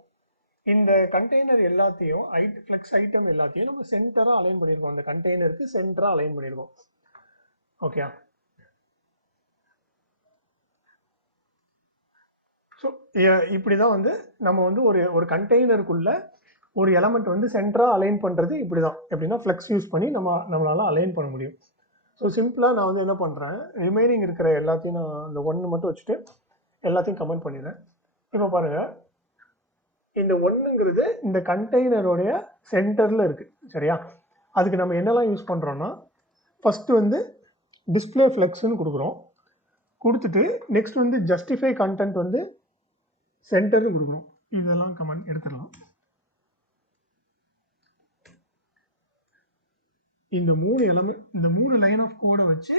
இந்த கண்டெய்னர் எல்லாத்தையும் ஃப்ளெக்ஸ் ஐட்டம் எல்லாத்தையும் நம்ம சென்டராக அலைன் பண்ணியிருக்கோம். அந்த கண்டெய்னருக்கு சென்டராக அலைன் பண்ணியிருக்கோம். ஓகே, ஸோ இப்படி தான் வந்து நம்ம வந்து ஒரு கண்டெய்னருக்குள்ள ஒரு எலமெண்ட் வந்து சென்டராக அலைன் பண்ணுறது இப்படி தான். எப்படின்னா ஃப்ளெக்ஸ் யூஸ் பண்ணி நம்மளால் அலைன் பண்ண முடியும். ஸோ சிம்பிளாக நான் வந்து என்ன பண்ணுறேன், ரிமைனிங் இருக்கிற எல்லாத்தையும் நான் அந்த 1 மட்டும் வச்சுட்டு எல்லாத்தையும் கமெண்ட் பண்ணிடுறேன். இப்போ பாருங்கள், இந்த 1ங்கிறது இந்த கண்டெய்னருடைய சென்டரில் இருக்குது. சரியா? அதுக்கு நம்ம என்னெல்லாம் யூஸ் பண்ணுறோன்னா ஃபஸ்ட்டு வந்து டிஸ்பிளே ஃப்ளெக்ஸ்ன்னு கொடுக்குறோம். கொடுத்துட்டு நெக்ஸ்ட் வந்து ஜஸ்டிஃபை கண்டென்ட் வந்து சென்டர்னு கொடுக்குறோம். இதெல்லாம் கமெண்ட் எடுத்துடலாம். இந்த 3 எலமெண்ட், இந்த 3 லைன் ஆஃப் கோடை வச்சு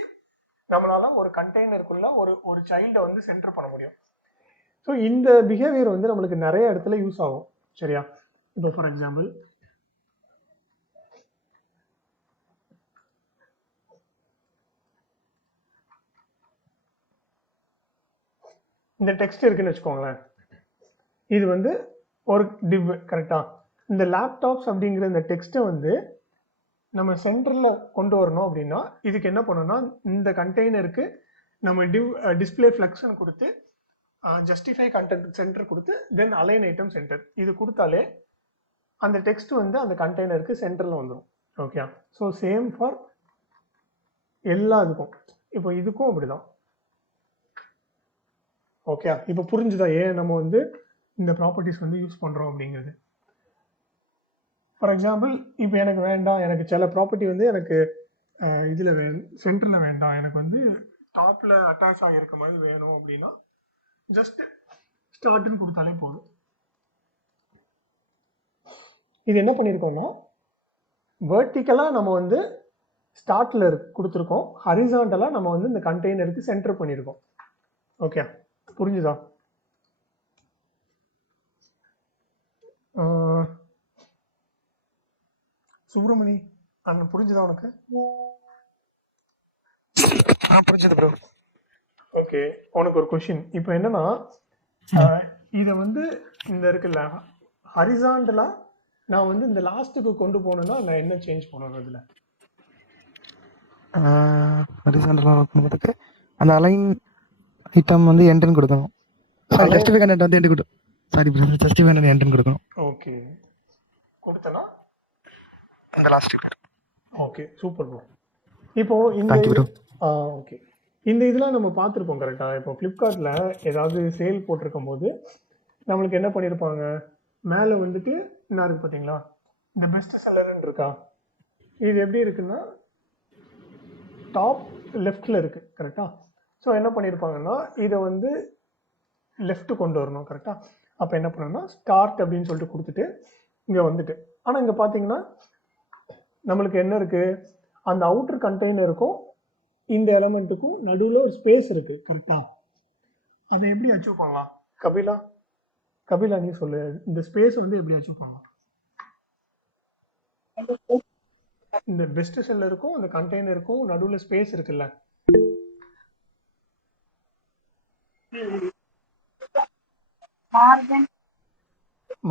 நம்மளால ஒரு கண்டெய்னருக்குள்ள ஒரு சைல்டை வந்து சென்டர் பண்ண முடியும். ஸோ இந்த பிஹேவியர் வந்து நம்மளுக்கு நிறைய இடத்துல யூஸ் ஆகும். சரியா? இப்போ ஃபார் எக்ஸாம்பிள் இந்த டெக்ஸ்ட் இருக்குன்னு வச்சுக்கோங்களேன். இது வந்து ஒரு டிவ். கரெக்டா? இந்த லேப்டாப்ஸ் அப்படிங்கிற இந்த டெக்ஸ்ட்டை வந்து நம்ம சென்டரில் கொண்டு வரணும் அப்படின்னா இதுக்கு என்ன பண்ணணும்னா இந்த கண்டெய்னருக்கு நம்ம டிஸ்பிளே ஃப்ளெக்ஸ்ன்னு கொடுத்து ஜஸ்டிஃபை கண்டென்ட் சென்டர் கொடுத்து தென் அலைன் ஐட்டம் சென்டர் இது கொடுத்தாலே அந்த டெக்ஸ்ட் வந்து அந்த கண்டெய்னருக்கு சென்டரில் வந்துடும். ஓகே, ஸோ சேம் ஃபார் எல்லா இதுக்கும். இப்போ இதுக்கும் அப்படிதான். ஓகே, இப்போ புரிஞ்சுதா ஏன் நம்ம வந்து இந்த ப்ராப்பர்ட்டிஸ் வந்து யூஸ் பண்ணுறோம் அப்படிங்கிறது. ஃபார் எக்ஸாம்பிள், இப்போ எனக்கு வேண்டாம், எனக்கு சில ப்ராப்பர்ட்டி வந்து எனக்கு இதில் சென்டரில் வேண்டாம், எனக்கு வந்து டாப்பில் அட்டாச் ஆகியிருக்க மாதிரி வேணும் அப்படின்னா ஜஸ்ட் ஸ்டார்ட்னு கொடுத்தாலே போதும். இது என்ன பண்ணியிருக்கோம்னா வெர்டிக்கலாக நம்ம வந்து ஸ்டார்ட்டில் கொடுத்துருக்கோம், ஹரிசாண்டலாக நம்ம வந்து இந்த கண்டெய்னருக்கு சென்டர் பண்ணியிருக்கோம். ஓகே, புரிஞ்சுதா? சுப்ரமணி, அங்கே புரிஞ்சுதா உனக்கு? புரிஞ்சது ப்ரோ. ஓகே, உனக்கு ஒரு கொஷின். இப்போ என்னன்னா இதை வந்து இந்த இருக்குல்ல ஹரிசாண்டலா நான் வந்து இந்த லாஸ்ட்டுக்கு கொண்டு போகணுன்னா நான் என்ன சேஞ்ச் பண்ணணும்? இதில் ஹரிசாண்டலா பண்ணுறதுக்கு அந்த அலைன் ஐட்டம் வந்து என்ட்ரன் கொடுக்கணும். சாரி, ஜஸ்டிஃபை கண்டென்ட் வந்து என்ட்ரி கொடுக்கணும். Sorry bro, justify content entrance கொடுக்கணும். ஓகே, கொடுத்தனா அந்த லாஸ்ட். Okay, super bro. இப்போ இந்த ஓகே, இந்த இதெல்லாம் நம்ம பார்த்துருப்போம் கரெக்டாக. இப்போ ஃப்ளிப்கார்ட்டில் ஏதாவது சேல் போட்டிருக்கும் போது நம்மளுக்கு என்ன பண்ணியிருப்பாங்க, மேலே வந்துட்டு என்ன இருக்குது பார்த்தீங்களா, இந்த பெஸ்ட் செல்லர்னு இருக்கா, இது எப்படி இருக்குன்னா டாப் லெஃப்டில் இருக்குது கரெக்டாக. ஸோ என்ன பண்ணியிருப்பாங்கன்னா இதை வந்து லெஃப்ட்டு கொண்டு வரணும் கரெக்டாக. அப்போ என்ன பண்ணணும்னா ஸ்டார்ட் அப்படின்னு சொல்லிட்டு கொடுத்துட்டு இங்கே வந்துட்டு, ஆனால் இங்கே பார்த்தீங்கன்னா நம்மளுக்கு என்ன இருக்குது, அந்த அவுட்டர் கண்டெய்னருக்கும் இந்த எலமெண்ட்டுக்கும் நடுவில் ஒரு ஸ்பேஸ் இருக்குது கரெக்டாக. அதை எப்படி அச்சீவ் பண்ணலாம் கபிலா? கபிலா நீ சொல்லு, இந்த ஸ்பேஸ் வந்து எப்படி அச்சீவ் பண்ணலாம்? இந்த பெஸ்ட் செல்லருக்கும் இந்த கண்டெய்னருக்கும் நடுவில் ஸ்பேஸ் இருக்குல்ல,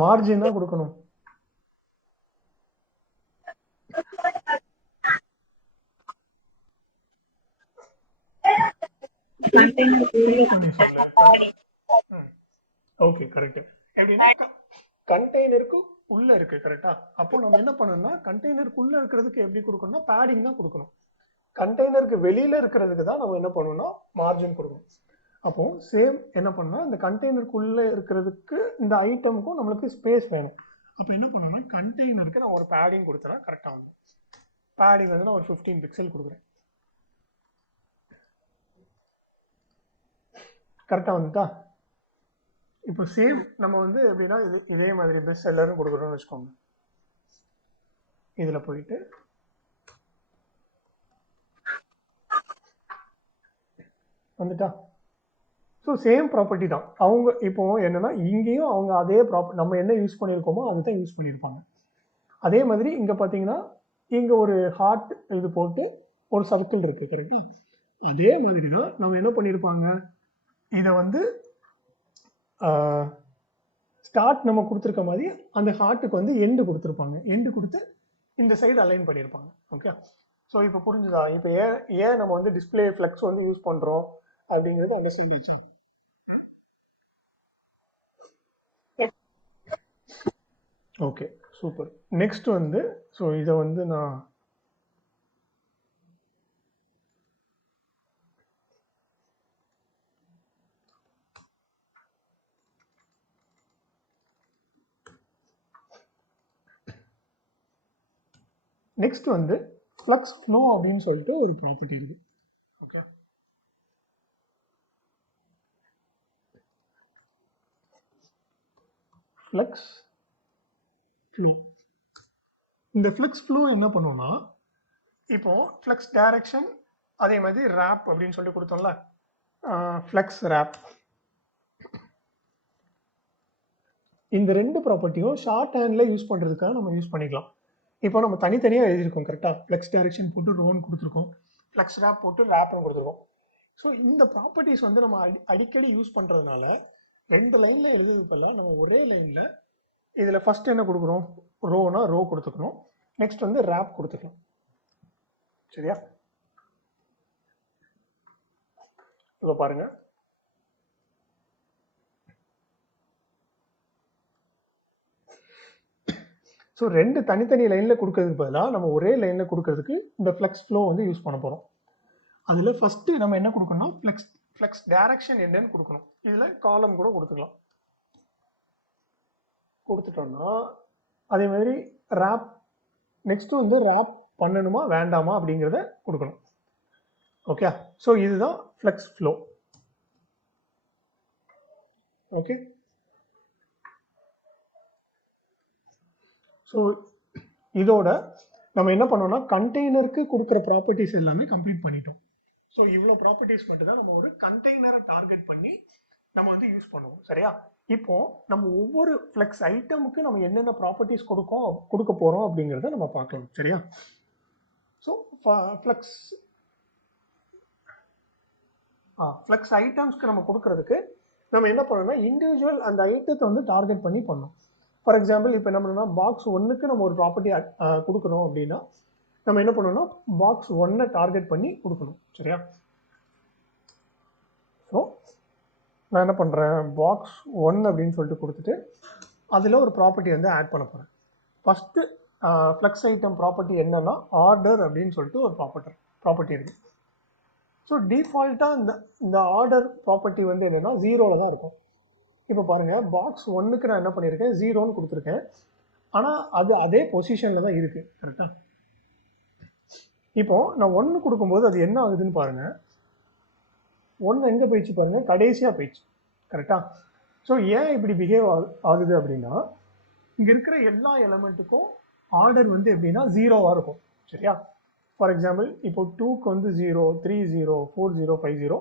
மார்ஜின் தான் கொடுக்கணும். Okay correct. எப்படின்னா கண்டெய்னருக்கு உள்ள இருக்கு கரெக்டா. அப்போ நம்ம என்ன பண்ணணும்னா கண்டெய்னருக்குள்ள இருக்கிறதுக்கு எப்படி கொடுக்கணும்னா பேடிங் தான் கொடுக்கணும். கண்டெய்னருக்கு வெளியில இருக்கிறதுக்கு தான் நம்ம என்ன பண்ணணும்னா மார்ஜின் கொடுக்கணும். அப்போ சேம் என்ன பண்ணணும், இந்த கண்டெய்னருக்குள்ள இருக்கிறதுக்கு இந்த ஐட்டமுக்கும் நம்மளுக்கு ஸ்பேஸ் வேணும். அப்போ என்ன பண்ணணும்னா கண்டெய்னருக்கு நான் ஒரு பேடிங் கொடுத்தேன்னா கரெக்டாக வந்து பேடிங் வந்து நான் ஒரு 15 பிக்சல் கொடுக்குறேன். கரெக்டாக வந்துட்டா. இப்போ சேம் நம்ம வந்து எப்படின்னா இதே மாதிரி பெஸ்ட் எல்லாரும் கொடுக்குறோம்னு வச்சுக்கோங்க. இதில் போயிட்டு வந்துட்டா. ஸோ சேம் ப்ராப்பர்ட்டி தான். அவங்க இப்போ என்னன்னா இங்கேயும் அவங்க அதே நம்ம என்ன யூஸ் பண்ணியிருக்கோமோ அதுதான் யூஸ் பண்ணியிருப்பாங்க. அதே மாதிரி இங்கே பார்த்தீங்கன்னா இங்கே ஒரு ஹார்ட் இது போட்டு ஒரு சர்க்கிள் இருக்கு கரெக்டா. அதே மாதிரி தான் நம்ம என்ன பண்ணியிருப்பாங்க, இதை வந்து ஸ்டார்ட் நம்ம கொடுத்துருக்க மாதிரி அந்த ஹார்ட்டுக்கு வந்து எண்டு கொடுத்துருப்பாங்க. எண்டு கொடுத்து இந்த சைடு அலைன் பண்ணியிருப்பாங்க. ஓகே. ஸோ இப்போ புரிஞ்சுதா? இப்போ ஏன் நம்ம வந்து டிஸ்பிளே ஃப்ளெக்ஸ் வந்து யூஸ் பண்ணுறோம் அப்படிங்கிறது அண்டர்ஸ்டாண்ட் ஆச்சு. Okay super. நெக்ஸ்ட் வந்து ஸோ இதை வந்து நான் நெக்ஸ்ட் வந்து ஃப்ளக்ஸ் ஃப்ளோ அப்படின்னு சொல்லிட்டு ஒரு ப்ராப்பர்ட்டி இருக்கு. ஓகே. Flux flow. இந்த ஃப்ளக்ஸ் ஃப்ளோ என்ன பண்ணுவோம்னா இப்போ ஃப்ளக்ஸ் டைரக்ஷன் அதே மாதிரி ரேப் அப்படின்னு சொல்லிட்டு கொடுத்தோம்ல, ஃப்ளக்ஸ் ரேப். இந்த ரெண்டு ப்ராப்பர்ட்டியும் ஷார்ட் ஹேண்டில் யூஸ் பண்ணுறதுக்காக நம்ம யூஸ் பண்ணிக்கலாம். இப்போ நம்ம தனித்தனியாக எழுதியிருக்கோம் கரெக்டாக. ஃப்ளெக்ஸ் டைரக்ஷன் போட்டு ரோன்னு கொடுத்துருக்கோம், ஃப்ளெக்ஸ் ரேப் போட்டு ரேப்னு கொடுத்துருக்கோம். ஸோ இந்த ப்ராப்பர்ட்டிஸ் வந்து நம்ம அடிக்கடி யூஸ் பண்ணுறதுனால 2 லைனில் எழுதியதுப்பல நம்ம ஒரே லைனில் இதில் ஃபர்ஸ்ட் என்ன கொடுக்குறோம், ரோனா ரோ கொடுத்துக்கணும், நெக்ஸ்ட் வந்து ரேப் கொடுத்துக்கலாம். சரியா? இப்போ பாருங்க, ஸோ 2 தனித்தனி லைனில் கொடுக்கறதுக்கு பதிலாக நம்ம ஒரே லைனில் கொடுக்கறதுக்கு இந்த ஃப்ளெக்ஸ் ஃப்ளோ வந்து யூஸ் பண்ண போகிறோம். அதில் ஃபஸ்ட்டு நம்ம என்ன கொடுக்கணும்னா ஃப்ளெக்ஸ் டைரக்ஷன் என்னன்னு கொடுக்கணும். இதில் காலம் கூட கொடுத்துக்கலாம். கொடுத்துட்டோம்னா அதே மாதிரி ரேப் நெக்ஸ்ட்டு வந்து ரேப் பண்ணணுமா வேண்டாமா அப்படிங்கிறத கொடுக்கணும். ஓகே. ஸோ இதுதான் ஃப்ளெக்ஸ் ஃப்ளோ. ஓகே. ஸோ இதோட நம்ம என்ன பண்ணோம்னா கண்டெய்னருக்கு கொடுக்குற ப்ராப்பர்ட்டிஸ் எல்லாமே கம்ப்ளீட் பண்ணிட்டோம். ஸோ இவ்வளோ ப்ராப்பர்ட்டிஸ் மட்டும் தான் நம்ம ஒரு கண்டெய்னரை டார்கெட் பண்ணி நம்ம வந்து யூஸ் பண்ணுவோம். சரியா? இப்போ நம்ம ஒவ்வொரு ஃப்ளெக்ஸ் ஐட்டமுக்கு நம்ம என்னென்ன ப்ராப்பர்ட்டிஸ் கொடுக்க போகிறோம் அப்படிங்கிறத நம்ம பார்க்கலாம். சரியா? ஸோ ஃப்ளெக்ஸ் ஐட்டம்ஸ்க்கு நம்ம கொடுக்கறதுக்கு நம்ம என்ன பண்ணணும்னா இண்டிவிஜுவல் அந்த ஐட்டத்தை வந்து டார்கெட் பண்ணி பண்ணணும். ஃபார் எக்ஸாம்பிள் இப்போ என்ன பண்ணணும்னா பாக்ஸ் 1க்கு நம்ம ஒரு ப்ராப்பர்ட்டி கொடுக்கணும் அப்படின்னா நம்ம என்ன பண்ணணும்னா பாக்ஸ் 1 டார்கெட் பண்ணி கொடுக்கணும். சரியா? ஸோ நான் என்ன பண்ணுறேன், பாக்ஸ் 1 அப்படின்னு சொல்லிட்டு கொடுத்துட்டு அதில் ஒரு ப்ராப்பர்ட்டி வந்து ஆட் பண்ண போகிறேன். ஃபஸ்ட்டு ஃப்ளெக்ஸ் ஐட்டம் ப்ராப்பர்ட்டி என்னன்னா ஆர்டர் அப்படின்னு சொல்லிட்டு ஒரு ப்ராப்பர்ட்டி இருக்குது. ஸோ டிஃபால்ட்டாக இந்த ஆர்டர் ப்ராப்பர்ட்டி வந்து என்னென்னா 0ல் தான் இருக்கும். இப்போ பாருங்கள், பாக்ஸ் 1க்கு நான் என்ன பண்ணியிருக்கேன் 0ன்னு கொடுத்துருக்கேன், ஆனால் அது அதே பொசிஷனில் தான் இருக்குது. கரெக்டாக? இப்போ நான் 1 கொடுக்கும்போது அது என்ன ஆகுதுன்னு பாருங்க. 1 எங்கே போயிடுச்சு பாருங்க, கடைசியாக போயிடுச்சு. கரெக்டா? ஸோ ஏன் இப்படி பிஹேவ் ஆகுது அப்படின்னா, இங்கே இருக்கிற எல்லா எலமெண்ட்டுக்கும் ஆர்டர் வந்து எப்படின்னா ஜீரோவாக இருக்கும். சரியா? ஃபார் எக்ஸாம்பிள் இப்போ 2க்கு வந்து 0, 3 0, 4 0, 5 0,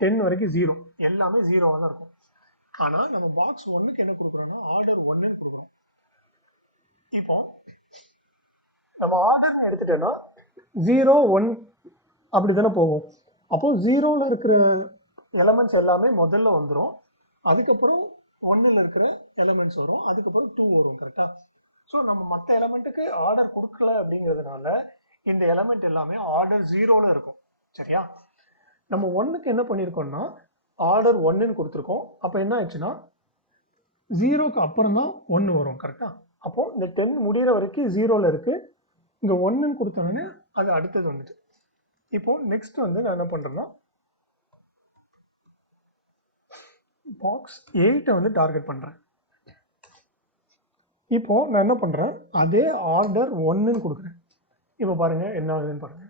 10 வரைக்கும் 0, எல்லாமே ஜீரோவாக தான் இருக்கும். ஆனால் நம்ம பாக்ஸ் 1க்கு என்ன கொடுக்குறோம்னா ஆர்டர் 1ன்னு கொடுக்குறோம். இப்போ நம்ம ஆர்டர்னு எடுத்துட்டோன்னா 0 1 அப்படி தானே போகும். அப்போ 0ல இருக்கிற எலமெண்ட்ஸ் எல்லாமே முதல்ல வந்துடும், அதுக்கப்புறம் 1ல் இருக்கிற எலமெண்ட்ஸ் வரும், அதுக்கப்புறம் 2 வரும். கரெக்டா? ஸோ நம்ம மற்ற எலமெண்ட்டுக்கு ஆர்டர் கொடுக்கல அப்படிங்கிறதுனால இந்த எலமெண்ட் எல்லாமே ஆர்டர் 0ல இருக்கும். சரியா? நம்ம 1க்கு என்ன பண்ணியிருக்கோம்னா ஆர்டர் 1ன்னு கொடுத்துருக்கோம். அப்போ என்ன ஆச்சுன்னா 0க்கு அப்புறம் தான் 1 வரும். கரெக்டா? அப்போ இந்த 10 முடிகிற வரைக்கும் 0ல இருக்கு, இங்கே 1ன்னு கொடுத்தோன்னே அது அடுத்தது வந்துட்டு. இப்போ நெக்ஸ்ட் வந்து நான் என்ன பண்ணுறேன்னா பாக்ஸ் 8 வந்து டார்கெட் பண்ணுறேன். இப்போ நான் என்ன பண்ணுறேன், அதே ஆர்டர் 1ன்னு கொடுக்குறேன். இப்போ பாருங்க என்ன ஆகுதுன்னு பாருங்க.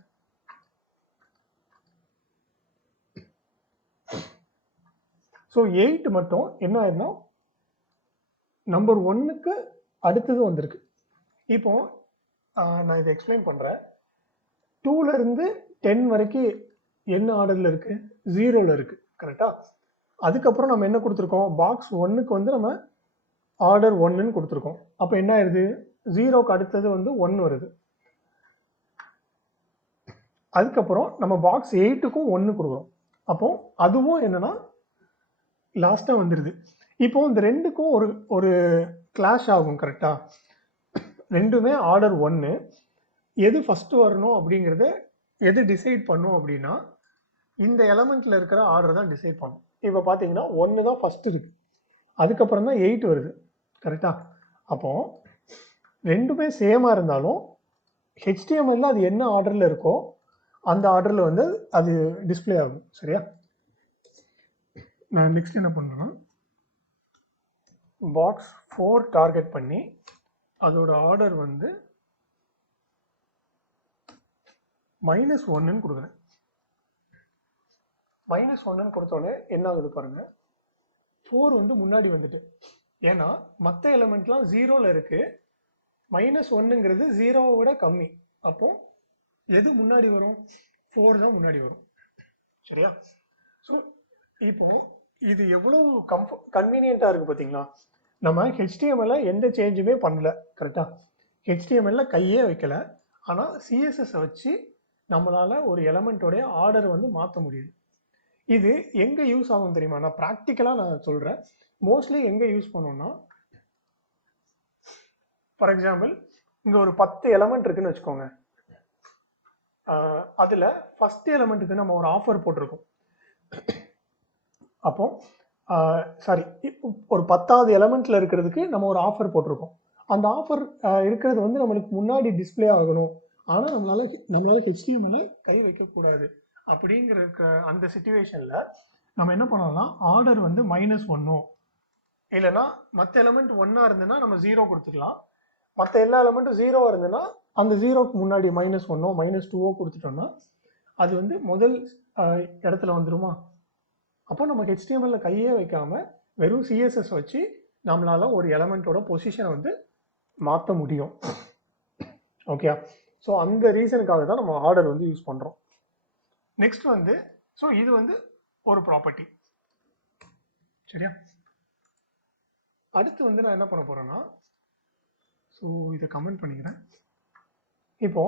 ஸோ 8 மட்டும் என்ன ஆயிருந்தா நம்பர் 1க்கு அடுத்தது வந்திருக்கு. இப்போ நான் இதை எக்ஸ்பிளைன் பண்ணுறேன். 2ல இருந்து 10 வரைக்கும் என்ன ஆர்டரில் இருக்கு, 0ல இருக்கு. கரெக்டா? அதுக்கப்புறம் நம்ம என்ன கொடுத்துருக்கோம், பாக்ஸ் 1க்கு வந்து நம்ம ஆர்டர் 1ன்னு கொடுத்துருக்கோம். அப்போ என்ன ஆயிருது, 0க்கு அடுத்தது வந்து 1 வருது. அதுக்கப்புறம் நம்ம பாக்ஸ் 8க்கும் 1 கொடுக்குறோம். அப்போ அதுவும் என்னன்னா லாஸ்ட்டாக வந்துடுது. இப்போ இந்த ரெண்டுக்கும் ஒரு ஒரு கிளாஷ் ஆகும். கரெக்டா? ரெண்டுமே ஆர்டர் 1. எது ஃபஸ்ட்டு வரணும் அப்படிங்கிறத எது டிசைட் பண்ணும் அப்படின்னா இந்த எலமெண்ட்டில் இருக்கிற ஆர்டர் தான் டிசைட் பண்ணும். இப்போ பார்த்தீங்கன்னா 1 தான் ஃபஸ்ட்டு இருக்கு, அதுக்கப்புறம் தான் 8 வருது. கரெக்டா? அப்போ ரெண்டுமே சேமாக இருந்தாலும் ஹெச்டிஎம்எல்ல அது என்ன ஆர்டரில் இருக்கோ அந்த ஆர்டரில் வந்து அது டிஸ்பிளே ஆகும். சரியா? நான் நெக்ஸ்ட் என்ன பண்ணுறேன்னா பாக்ஸ் 4 டார்கெட் பண்ணி அதோட ஆர்டர் வந்து -1ன்னு கொடுக்குறேன். -1ன்னு கொடுத்தோடனே என்ன ஆகுது பாருங்க, 4 வந்து முன்னாடி வந்துட்டு. ஏன்னா மற்ற எலமெண்ட்லாம் 0ல இருக்கு, -1ங்கிறது 0வை விட கம்மி. அப்போ எது முன்னாடி வரும், 4 தான் முன்னாடி வரும். சரியா? ஸோ இப்போ இது எவ்வளவு கன்வீனியன்ட்டாக இருக்குது பார்த்தீங்களா? நம்ம ஹெச்டிஎம்எல்ல எந்த சேஞ்சுமே பண்ணல. கரெக்டாக? ஹெச்டிஎம்எல்ல கையே வைக்கல, ஆனால் சிஎஸ்எஸ்ஸை வச்சு நம்மளால் ஒரு எலமெண்ட்டோடைய ஆர்டரை வந்து மாற்ற முடியுது. இது எங்கே யூஸ் ஆகும் தெரியுமா? நான் ப்ராக்டிக்கலாக நான் சொல்கிறேன். மோஸ்ட்லி எங்கே யூஸ் பண்ணோம்னா, ஃபார் எக்ஸாம்பிள் இங்கே ஒரு 10 எலமெண்ட் இருக்குன்னு வச்சுக்கோங்க. அதில் ஃபஸ்ட் எலமெண்ட்டுக்கு நம்ம ஒரு ஆஃபர் போட்டிருக்கோம். அப்போ சாரி, ஒரு 10வது எலமெண்ட்டில் இருக்கிறதுக்கு நம்ம ஒரு ஆஃபர் போட்டிருக்கோம். அந்த ஆஃபர் இருக்கிறது வந்து நம்மளுக்கு முன்னாடி டிஸ்பிளே ஆகணும், ஆனால் நம்மளால் ஹெச்டிஎம்எல்ல கை வைக்கக்கூடாது. அப்படிங்கிற அந்த சிச்சுவேஷனில் நம்ம என்ன பண்ணலாம்னா ஆர்டர் வந்து -1 இல்லைன்னா மற்ற எலமெண்ட் 1 இருந்ததுன்னா நம்ம 0 கொடுத்துக்கலாம். மற்ற எல்லா எலமெண்ட்டும் 0 இருந்ததுன்னா அந்த 0க்கு முன்னாடி -1 -2 கொடுத்துட்டோம்னா அது வந்து முதல் இடத்துல வந்துருமா? அப்போ நம்ம ஹெச்டிஎம்எல்ல கையே வைக்காம வெறும் சிஎஸ்எஸ் வச்சு நம்மளால ஒரு எலமெண்ட்டோட பொசிஷனை வந்து மாற்ற முடியும். ஓகே? ஸோ அந்த ரீசனுக்காக தான் நம்ம ஆர்டர் வந்து யூஸ் பண்ணுறோம். நெக்ஸ்ட் வந்து ஸோ இது வந்து ஒரு ப்ராப்பர்ட்டி. சரியா? அடுத்து வந்து நான் என்ன பண்ண போறேன்னா, ஸோ இதை கமெண்ட் பண்ணிக்கிறேன். இப்போ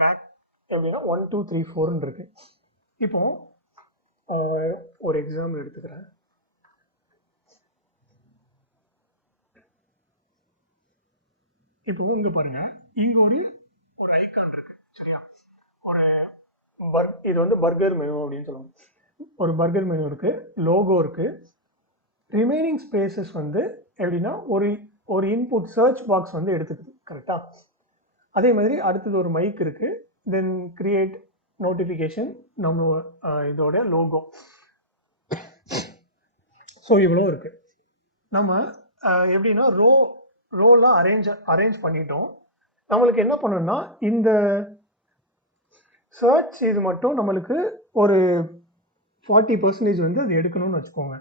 பேக் எப்படின்னா 1 2 3 4ன்னு இருக்கு. இப்போ ஒரு எக்ஸாம்பிள் எடுத்துக்கிறேன். இப்போ இங்க பாருங்க, இங்க ஒரு ஐகான் இருக்கு. சரியா? ஒரு இது வந்து பர்கர் மெனு அப்படின்னு சொல்லுவாங்க. ஒரு பர்கர் மெனு இருக்குது, லோகோ இருக்குது. ரிமைனிங் ஸ்பேசஸ் வந்து எப்படின்னா ஒரு ஒரு இன்புட் சர்ச் பாக்ஸ் வந்து எடுத்துக்குது கரெக்டாக. அதே மாதிரி அடுத்தது ஒரு மைக் இருக்குது, தென் கிரியேட் நோட்டிஃபிகேஷன், நம்ம இதோட லோகோ. ஸோ இவ்வளோ இருக்குது. நம்ம எப்படின்னா ரோலாம் அரேஞ்ச் பண்ணிட்டோம். நம்மளுக்கு என்ன பண்ணணும்னா இந்த சர்ச் இது மட்டும் நம்மளுக்கு ஒரு 40% வந்து அது எடுக்கணும்னு வச்சுக்கோங்க.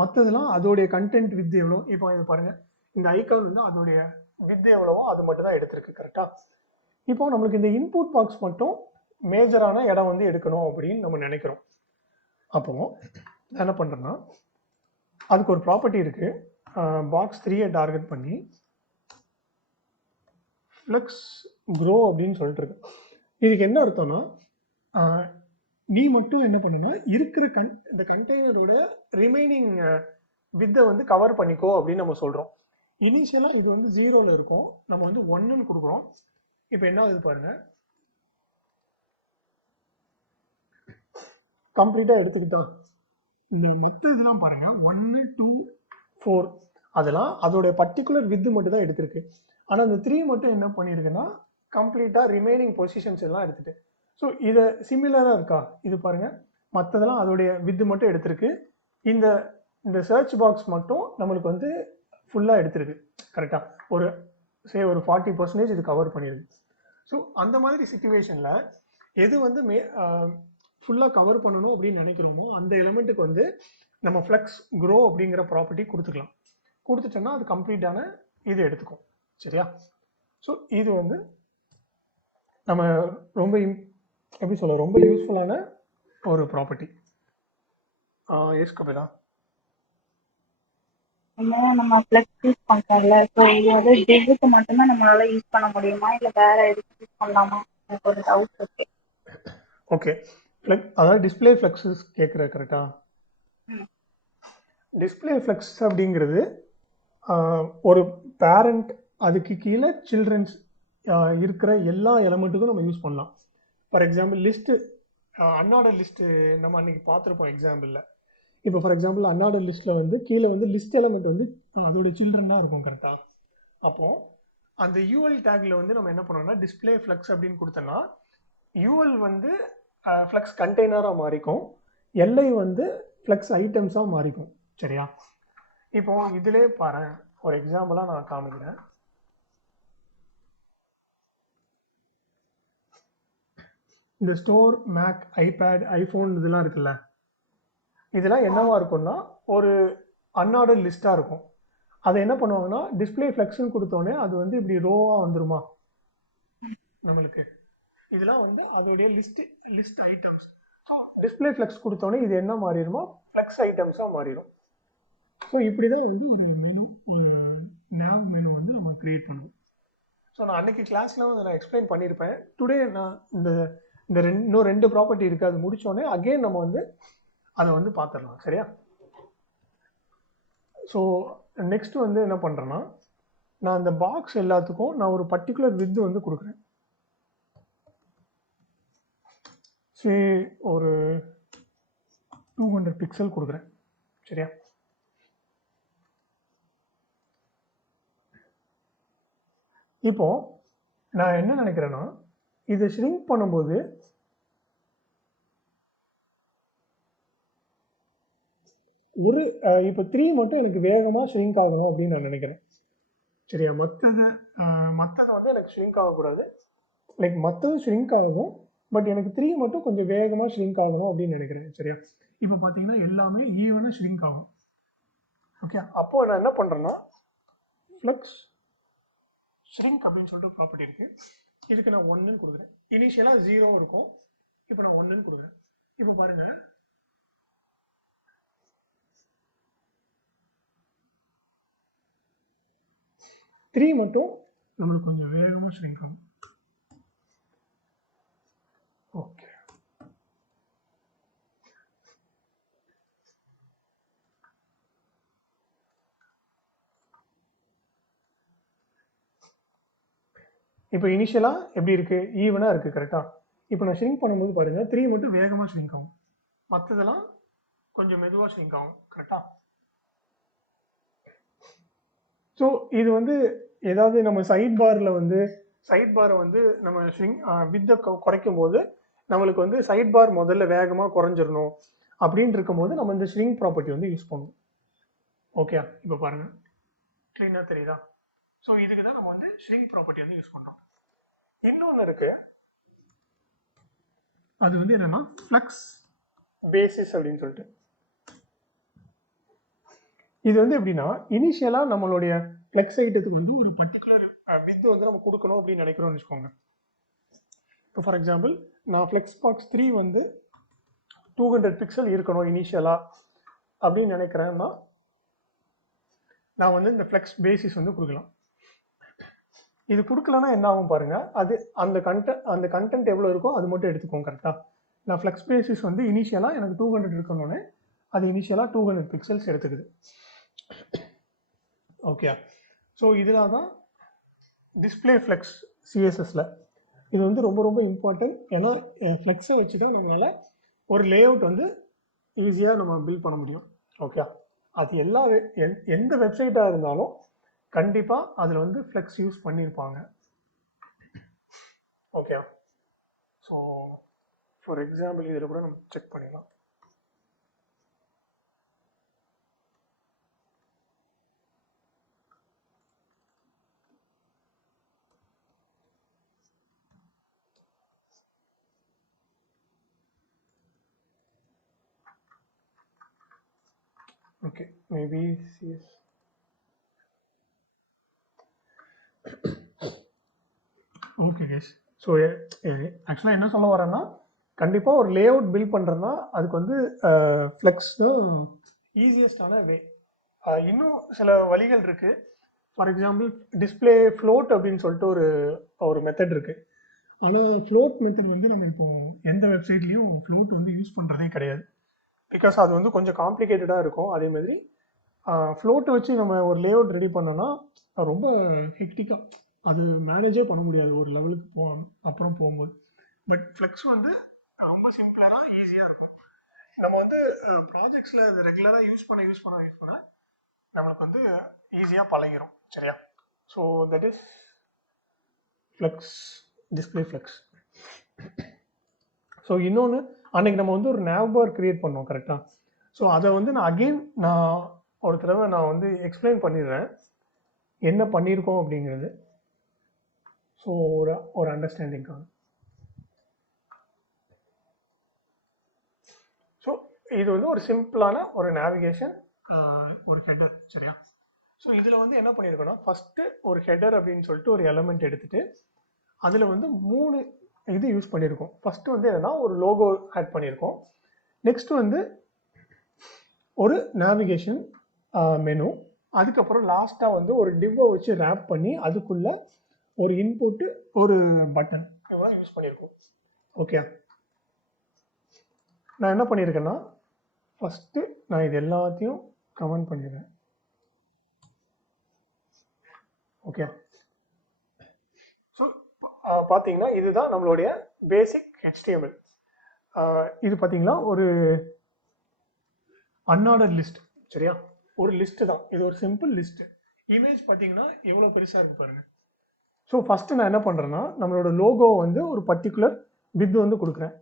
மற்றதெல்லாம் அதோடைய கண்டென்ட் வித் எவ்வளோ, இப்போ இது பாருங்கள், இந்த ஐக்கான் வந்து அதோடைய வித் எவ்வளவோ அது மட்டும் தான் எடுத்திருக்கு கரெக்டாக. இப்போ நம்மளுக்கு இந்த இன்புட் பாக்ஸ் மட்டும் மேஜரான இடம் வந்து எடுக்கணும் அப்படின்னு நம்ம நினைக்கிறோம். அப்போ என்ன பண்ணுறேன்னா அதுக்கு ஒரு ப்ராப்பர்ட்டி இருக்குது, பாக்ஸ் 3 டார்கெட் பண்ணி ஃப்ளெக்ஸ் க்ரோ அப்படின்னு சொல்லிட்டு இருக்கு. இதுக்கு என்ன அர்த்தம்னா நீ மட்டும் என்ன பண்ணுனா இருக்கிற இந்த கண்டெய்னரோட ரிமைனிங் வித்தை வந்து கவர் பண்ணிக்கோ அப்படின்னு நம்ம சொல்கிறோம். இனிஷியலாக இது வந்து 0ல் இருக்கும், நம்ம வந்து 1ன்னு கொடுக்குறோம். இப்போ என்ன ஆகுது பாருங்கள், கம்ப்ளீட்டாக எடுத்துக்கிட்டா இந்த மற்ற இதெல்லாம் பாருங்கள் 1, 2, 4 அதெல்லாம் அதோடைய பர்டிகுலர் வித்து மட்டும் தான் எடுத்திருக்கு. ஆனால் அந்த 3 மட்டும் என்ன பண்ணியிருக்குன்னா கம்ப்ளீட்டாக ரிமைனிங் பொசிஷன்ஸ் எல்லாம் எடுத்துட்டு. ஸோ இதை சிமிலராக இருக்கா, இது பாருங்கள், மற்றதெல்லாம் அதோடைய வித்து மட்டும் எடுத்திருக்கு. இந்த இந்த சர்ச் பாக்ஸ் மட்டும் நம்மளுக்கு வந்து ஃபுல்லாக எடுத்திருக்கு கரெக்டாக. ஒரு 40% இது கவர் பண்ணியிருக்கு. ஸோ அந்த மாதிரி சுச்சுவேஷனில் எது வந்து ஃபுல்லாக கவர் பண்ணணும் அப்படின்னு நினைக்கிறோமோ அந்த எலிமெண்ட்டுக்கு வந்து நம்ம ஃப்ளெக்ஸ் க்ரோ அப்படிங்கிற ப்ராப்பர்ட்டி கொடுத்துக்கலாம். கொடுத்துட்டோன்னா அது கம்ப்ளீட்டான இது எடுத்துக்கும். சரியா? ஸோ இது வந்து நம்ம ரொம்ப எப்படி சொல்ல ரொம்ப யூஸ்ஃபுல்லான ஒரு ப்ராப்பர்ட்டி. எஸ் கபிலா. நம்ம ஃப்ளெக்ஸ் யூஸ் பண்ணுறோம்ல, ஸோ இது வந்து டிவ்வுக்கு மட்டும்தான் நம்மளால யூஸ் பண்ண முடியுமா, இல்லை வேற எதுக்கு யூஸ் பண்ணலாமா? எனக்கு ஒரு டவுட் இருக்கு. ஓகே, அதாவது டிஸ்பிளே ஃப்ளெக்ஸஸ் கேட்குற கரெக்டா? டிஸ்பிளே ஃப்ளெக்ஸ் அப்படிங்கிறது ஒரு பேரண்ட் அதுக்கு கீழே சில்ட்ரன்ஸ் இருக்கிற எல்லா எலமெண்ட்டுக்கும் நம்ம யூஸ் பண்ணலாம். ஃபார் எக்ஸாம்பிள் லிஸ்ட்டு, அன்ஆர்டர் லிஸ்ட்டு நம்ம அன்றைக்கி பார்த்துருப்போம் எக்ஸாம்பிளில். இப்போ ஃபார் எக்ஸாம்பிள் அன்ஆர்டர் லிஸ்ட்டில் வந்து கீழே வந்து லிஸ்ட் எலமெண்ட் வந்து அதோடைய சில்ட்ரனாக இருக்கும் கரெக்டாக. அப்போது அந்த யூஎல் டேக்கில் வந்து நம்ம என்ன பண்ணோம்னா டிஸ்பிளே ஃப்ளெக்ஸ் அப்படின்னு கொடுத்தோன்னா யூஎல் வந்து ஃப்ளெக்ஸ் கண்டெய்னராக மாறிக்கும், எல்ஐ வந்து ஃப்ளெக்ஸ் ஐட்டம்ஸாக மாறிக்கும். சரியா? இப்போ இதிலே பாரு, ஒரு எக்ஸாம்பிளாக நான் காமிக்கிறேன். இந்த ஸ்டோர், மேக், ஐபேட், ஐஃபோன் இதெல்லாம் இருக்குல்ல, இதெல்லாம் என்னவா இருக்கும்னா ஒரு அன்ஆர்டர் லிஸ்ட்டாக இருக்கும். அதை என்ன பண்ணுவாங்கன்னா டிஸ்பிளே ஃப்ளெக்ஸ்ன்னு கொடுத்தோன்னே அது வந்து இப்படி ரோவாக வந்துருமா நம்மளுக்கு. இதெல்லாம் வந்து அதோடைய list items. So display flex கொடுத்தோன்னே இது என்ன மாறிடுமோ ஃப்ளெக்ஸ் ஐட்டம்ஸாக மாறிடும். ஸோ இப்படி தான் வந்து ஒரு மெனு, நேவ் மெனு வந்து நம்ம க்ரியேட் பண்ணுவோம். ஸோ நான் அன்றைக்கி கிளாஸில் வந்து நான் எக்ஸ்பிளைன் பண்ணியிருப்பேன். டுடே நான் இன்னும் 2 ப்ராப்பர்ட்டி இருக்குது, அது முடித்தோடனே அகெயின் நம்ம வந்து அதை வந்து பார்த்துடலாம். சரியா? ஸோ நெக்ஸ்ட் வந்து என்ன பண்ணுறேன்னா நான் இந்த பாக்ஸ் எல்லாத்துக்கும் நான் ஒரு பர்டிகுலர் வித்து வந்து கொடுக்குறேன். சரி, ஒரு 200 பிக்சல் கொடுக்குறேன். சரியா? இப்போ நான் என்ன நினைக்கிறேன்னா இதை ஷ்ரிங்க் பண்ணும்போது ஒரு இப்போ 3 மட்டும் எனக்கு வேகமாக ஷ்ரிங்க் ஆகணும் அப்படின்னு நான் நினைக்கிறேன். சரியா? மற்றது வந்து எனக்கு ஷ்ரிங்க் ஆகக்கூடாது, லைக் மற்றது ஷ்ரிங்க் ஆகும், பட் எனக்கு 3 மட்டும் கொஞ்சம் வேகமாக ஷ்ரிங்க் ஆகணும் அப்படின்னு நினைக்கிறேன். சரியா? இப்போ பார்த்தீங்கன்னா எல்லாமே ஈவனாக ஷ்ரிங்க் ஆகும். ஓகே, அப்போது நான் என்ன பண்ணுறேன்னா ஃப்ளெக்ஸ் ஷ்ரிங்க் அப்படின்னு சொல்லிட்டு ப்ராப்பர்ட்டி இருக்குது. இதுக்கு நான் 1ன்னு கொடுக்குறேன். இனிஷியலாக 0 இருக்கும், இப்போ நான் 1ன்னு கொடுக்குறேன். இப்போ பாருங்கள், த்ரீ மட்டும் நம்மளுக்கு கொஞ்சம் வேகமாக ஷ்ரிங்க் ஆகும். ஓகே, இப்போ இனிஷியலாக எப்படி இருக்குது, ஈவனாக இருக்குது கரெக்டாக. இப்போ நான் ஷ்ரிங்க் பண்ணும்போது பாருங்கள் 3 மட்டும் வேகமாக ஷ்ரிங்க் ஆகும். மற்றதெல்லாம் கொஞ்சம் மெதுவாக ஷ்ரிங்க் ஆகும். கரெக்டாக? ஸோ இது வந்து ஏதாவது நம்ம சைட் பாரை வந்து நம்ம வித்தை குறைக்கும் போது நம்மளுக்கு வந்து சைட் பார் முதல்ல வேகமாக குறைஞ்சிடணும் அப்படின்னு இருக்கும்போது நம்ம இந்த ஷ்ரிங்க் ப்ராப்பர்ட்டி வந்து யூஸ் பண்ணுவோம். ஓகே, இப்போ பாருங்க, க்ளீனாக தெரியுதா? ஸோ இதுக்கு தான் நம்ம வந்து ஷ்ரிங்க் ப்ராப்பர்ட்டி வந்து யூஸ் பண்ணுறோம். இன்னொன்று இருக்கு, அது வந்து என்னன்னா ஃப்ளக்ஸ் பேசிஸ் அப்படின்னு சொல்லிட்டு. இது வந்து எப்படின்னா, இனிஷியலாக நம்மளுடைய ஃப்ளெக்ஸ் ஐட்டத்துக்கு வந்து ஒரு பர்டிகுலர் வித் வந்து நம்ம கொடுக்கணும் அப்படின்னு நினைக்கிறோம்னு வச்சுக்கோங்க. இப்போ ஃபார் எக்ஸாம்பிள், நான் ஃப்ளெக்ஸ் பாக்ஸ் 3 வந்து 200 பிக்சல் இருக்கணும் இனிஷியலாக அப்படின்னு நினைக்கிறேன்னா, நான் வந்து இந்த ஃப்ளெக்ஸ் பேசிஸ் வந்து கொடுக்கலாம். இது கொடுக்கலன்னா என்ன ஆகும் பாருங்க, அது அந்த கண்டென்ட் எவ்வளோ இருக்கோ அது மட்டும் எடுத்துக்கோங்க. கரெக்டாக? நான் ஃப்ளெக்ஸ் பேசிஸ் வந்து இனிஷியலாக எனக்கு 200 இருக்கணும்னு அது இனிஷியலாக 200 பிக்சல்ஸ் எடுத்துக்குது. ஓகே, ஸோ இதில் தான் டிஸ்பிளே ஃப்ளெக்ஸ் சிஎஸ்எஸ்ல இது வந்து ரொம்ப ரொம்ப இம்பார்ட்டன்ட். ஏன்னா ஃப்ளெக்ஸை வச்சு தான் நம்மளால் ஒரு லேஅவுட் வந்து ஈஸியாக நம்ம பில்ட் பண்ண முடியும். ஓகே, அது எந்த வெப்சைட்டாக இருந்தாலும் கண்டிப்பாக அதில் வந்து ஃப்ளெக்ஸ் யூஸ் பண்ணியிருப்பாங்க. ஓகே, ஸோ ஃபார் எக்ஸாம்பிள் இதில் கூட நம்ம செக் பண்ணிடலாம். Okay, maybe CS. Okay case, so ஆக்சுவலாக என்ன சொல்ல வரேன்னா, கண்டிப்பாக ஒரு லேஅவுட் பில்ட் பண்ணுறதுனா அதுக்கு வந்து ஃப்ளெக்ஸ் தான் ஈஸியஸ்டான வே. இன்னும் சில வழிகள் இருக்குது. ஃபார் எக்ஸாம்பிள், டிஸ்பிளே ஃப்ளோட் அப்படின்னு சொல்லிட்டு ஒரு மெத்தட் இருக்குது. ஆனால் ஃப்ளோட் மெத்தட் வந்து நம்ம இப்போ எந்த வெப்சைட்லேயும் ஃப்ளோட் வந்து யூஸ் பண்ணுறதே கிடையாது. பிகாஸ் அது வந்து கொஞ்சம் காம்ப்ளிகேட்டடாக இருக்கும். அதே மாதிரி ஃப்ளோட்டை வச்சு நம்ம ஒரு லேஅவுட் ரெடி பண்ணோன்னா ரொம்ப ஹெக்டிக்காக அது மேனேஜே பண்ண முடியாது ஒரு லெவலுக்கு அப்புறம் போகும்போது. பட் ஃப்ளெக்ஸ் வந்து ரொம்ப சிம்பிளாக ஈஸியாக இருக்கும். நம்ம வந்து ப்ராஜெக்ட்ஸில் அது ரெகுலராக யூஸ் பண்ண நம்மளுக்கு வந்து ஈஸியாக பழகிரும். சரியா? So that is flex, display flex. So இன்னொன்று, அன்றைக்கி நம்ம வந்து ஒரு nav bar க்ரியேட் பண்ணோம். கரெக்டாக? ஸோ அதை வந்து நான் ஒரு தடவை வந்து எக்ஸ்பிளைன் பண்ணிடுறேன் என்ன பண்ணியிருக்கோம் அப்படிங்கிறது. ஸோ ஒரு அண்டர்ஸ்டாண்டிங்காக. ஸோ இது வந்து ஒரு சிம்பிளான ஒரு நேவிகேஷன், ஒரு ஹெட்டர். சரியா? ஸோ இதில் வந்து என்ன பண்ணியிருக்கோன்னா, ஃபஸ்ட்டு ஒரு ஹெட்டர் அப்படின்னு சொல்லிட்டு ஒரு எலமெண்ட் எடுத்துகிட்டு அதில் வந்து 3 இது யூஸ் பண்ணியிருக்கோம். ஃபஸ்ட்டு வந்து என்னென்னா ஒரு லோகோ ஆட் பண்ணியிருக்கோம். நெக்ஸ்ட் வந்து ஒரு நேவிகேஷன் மெனு. அதுக்கப்புறம் லாஸ்ட்டாக வந்து ஒரு டிவ்வை வச்சு ரேப் பண்ணி அதுக்குள்ளே ஒரு இன்புட்டு, ஒரு பட்டன் இதெல்லாம் யூஸ் பண்ணியிருக்கோம். ஓகே, நான் என்ன பண்ணியிருக்கேன்னா, ஃபஸ்ட்டு நான் இது எல்லாத்தையும் கமெண்ட் பண்ணிடுறேன். ஓகே, ஸோ பார்த்தீங்கன்னா இதுதான் நம்மளுடைய பேசிக் HTML. இது பார்த்தீங்கன்னா ஒரு அன்ஆர்டர் லிஸ்ட். சரியா? ஒரு லிஸ்ட்டு தான் இது, ஒரு சிம்பிள் லிஸ்ட்டு. இமேஜ் பார்த்தீங்கன்னா எவ்வளோ பெருசாக இருக்கு பாருங்கள். ஸோ ஃபஸ்ட்டு நான் என்ன பண்ணுறேன்னா, நம்மளோட லோகோ வந்து ஒரு பர்டிகுலர் வித் வந்து கொடுக்குறேன்.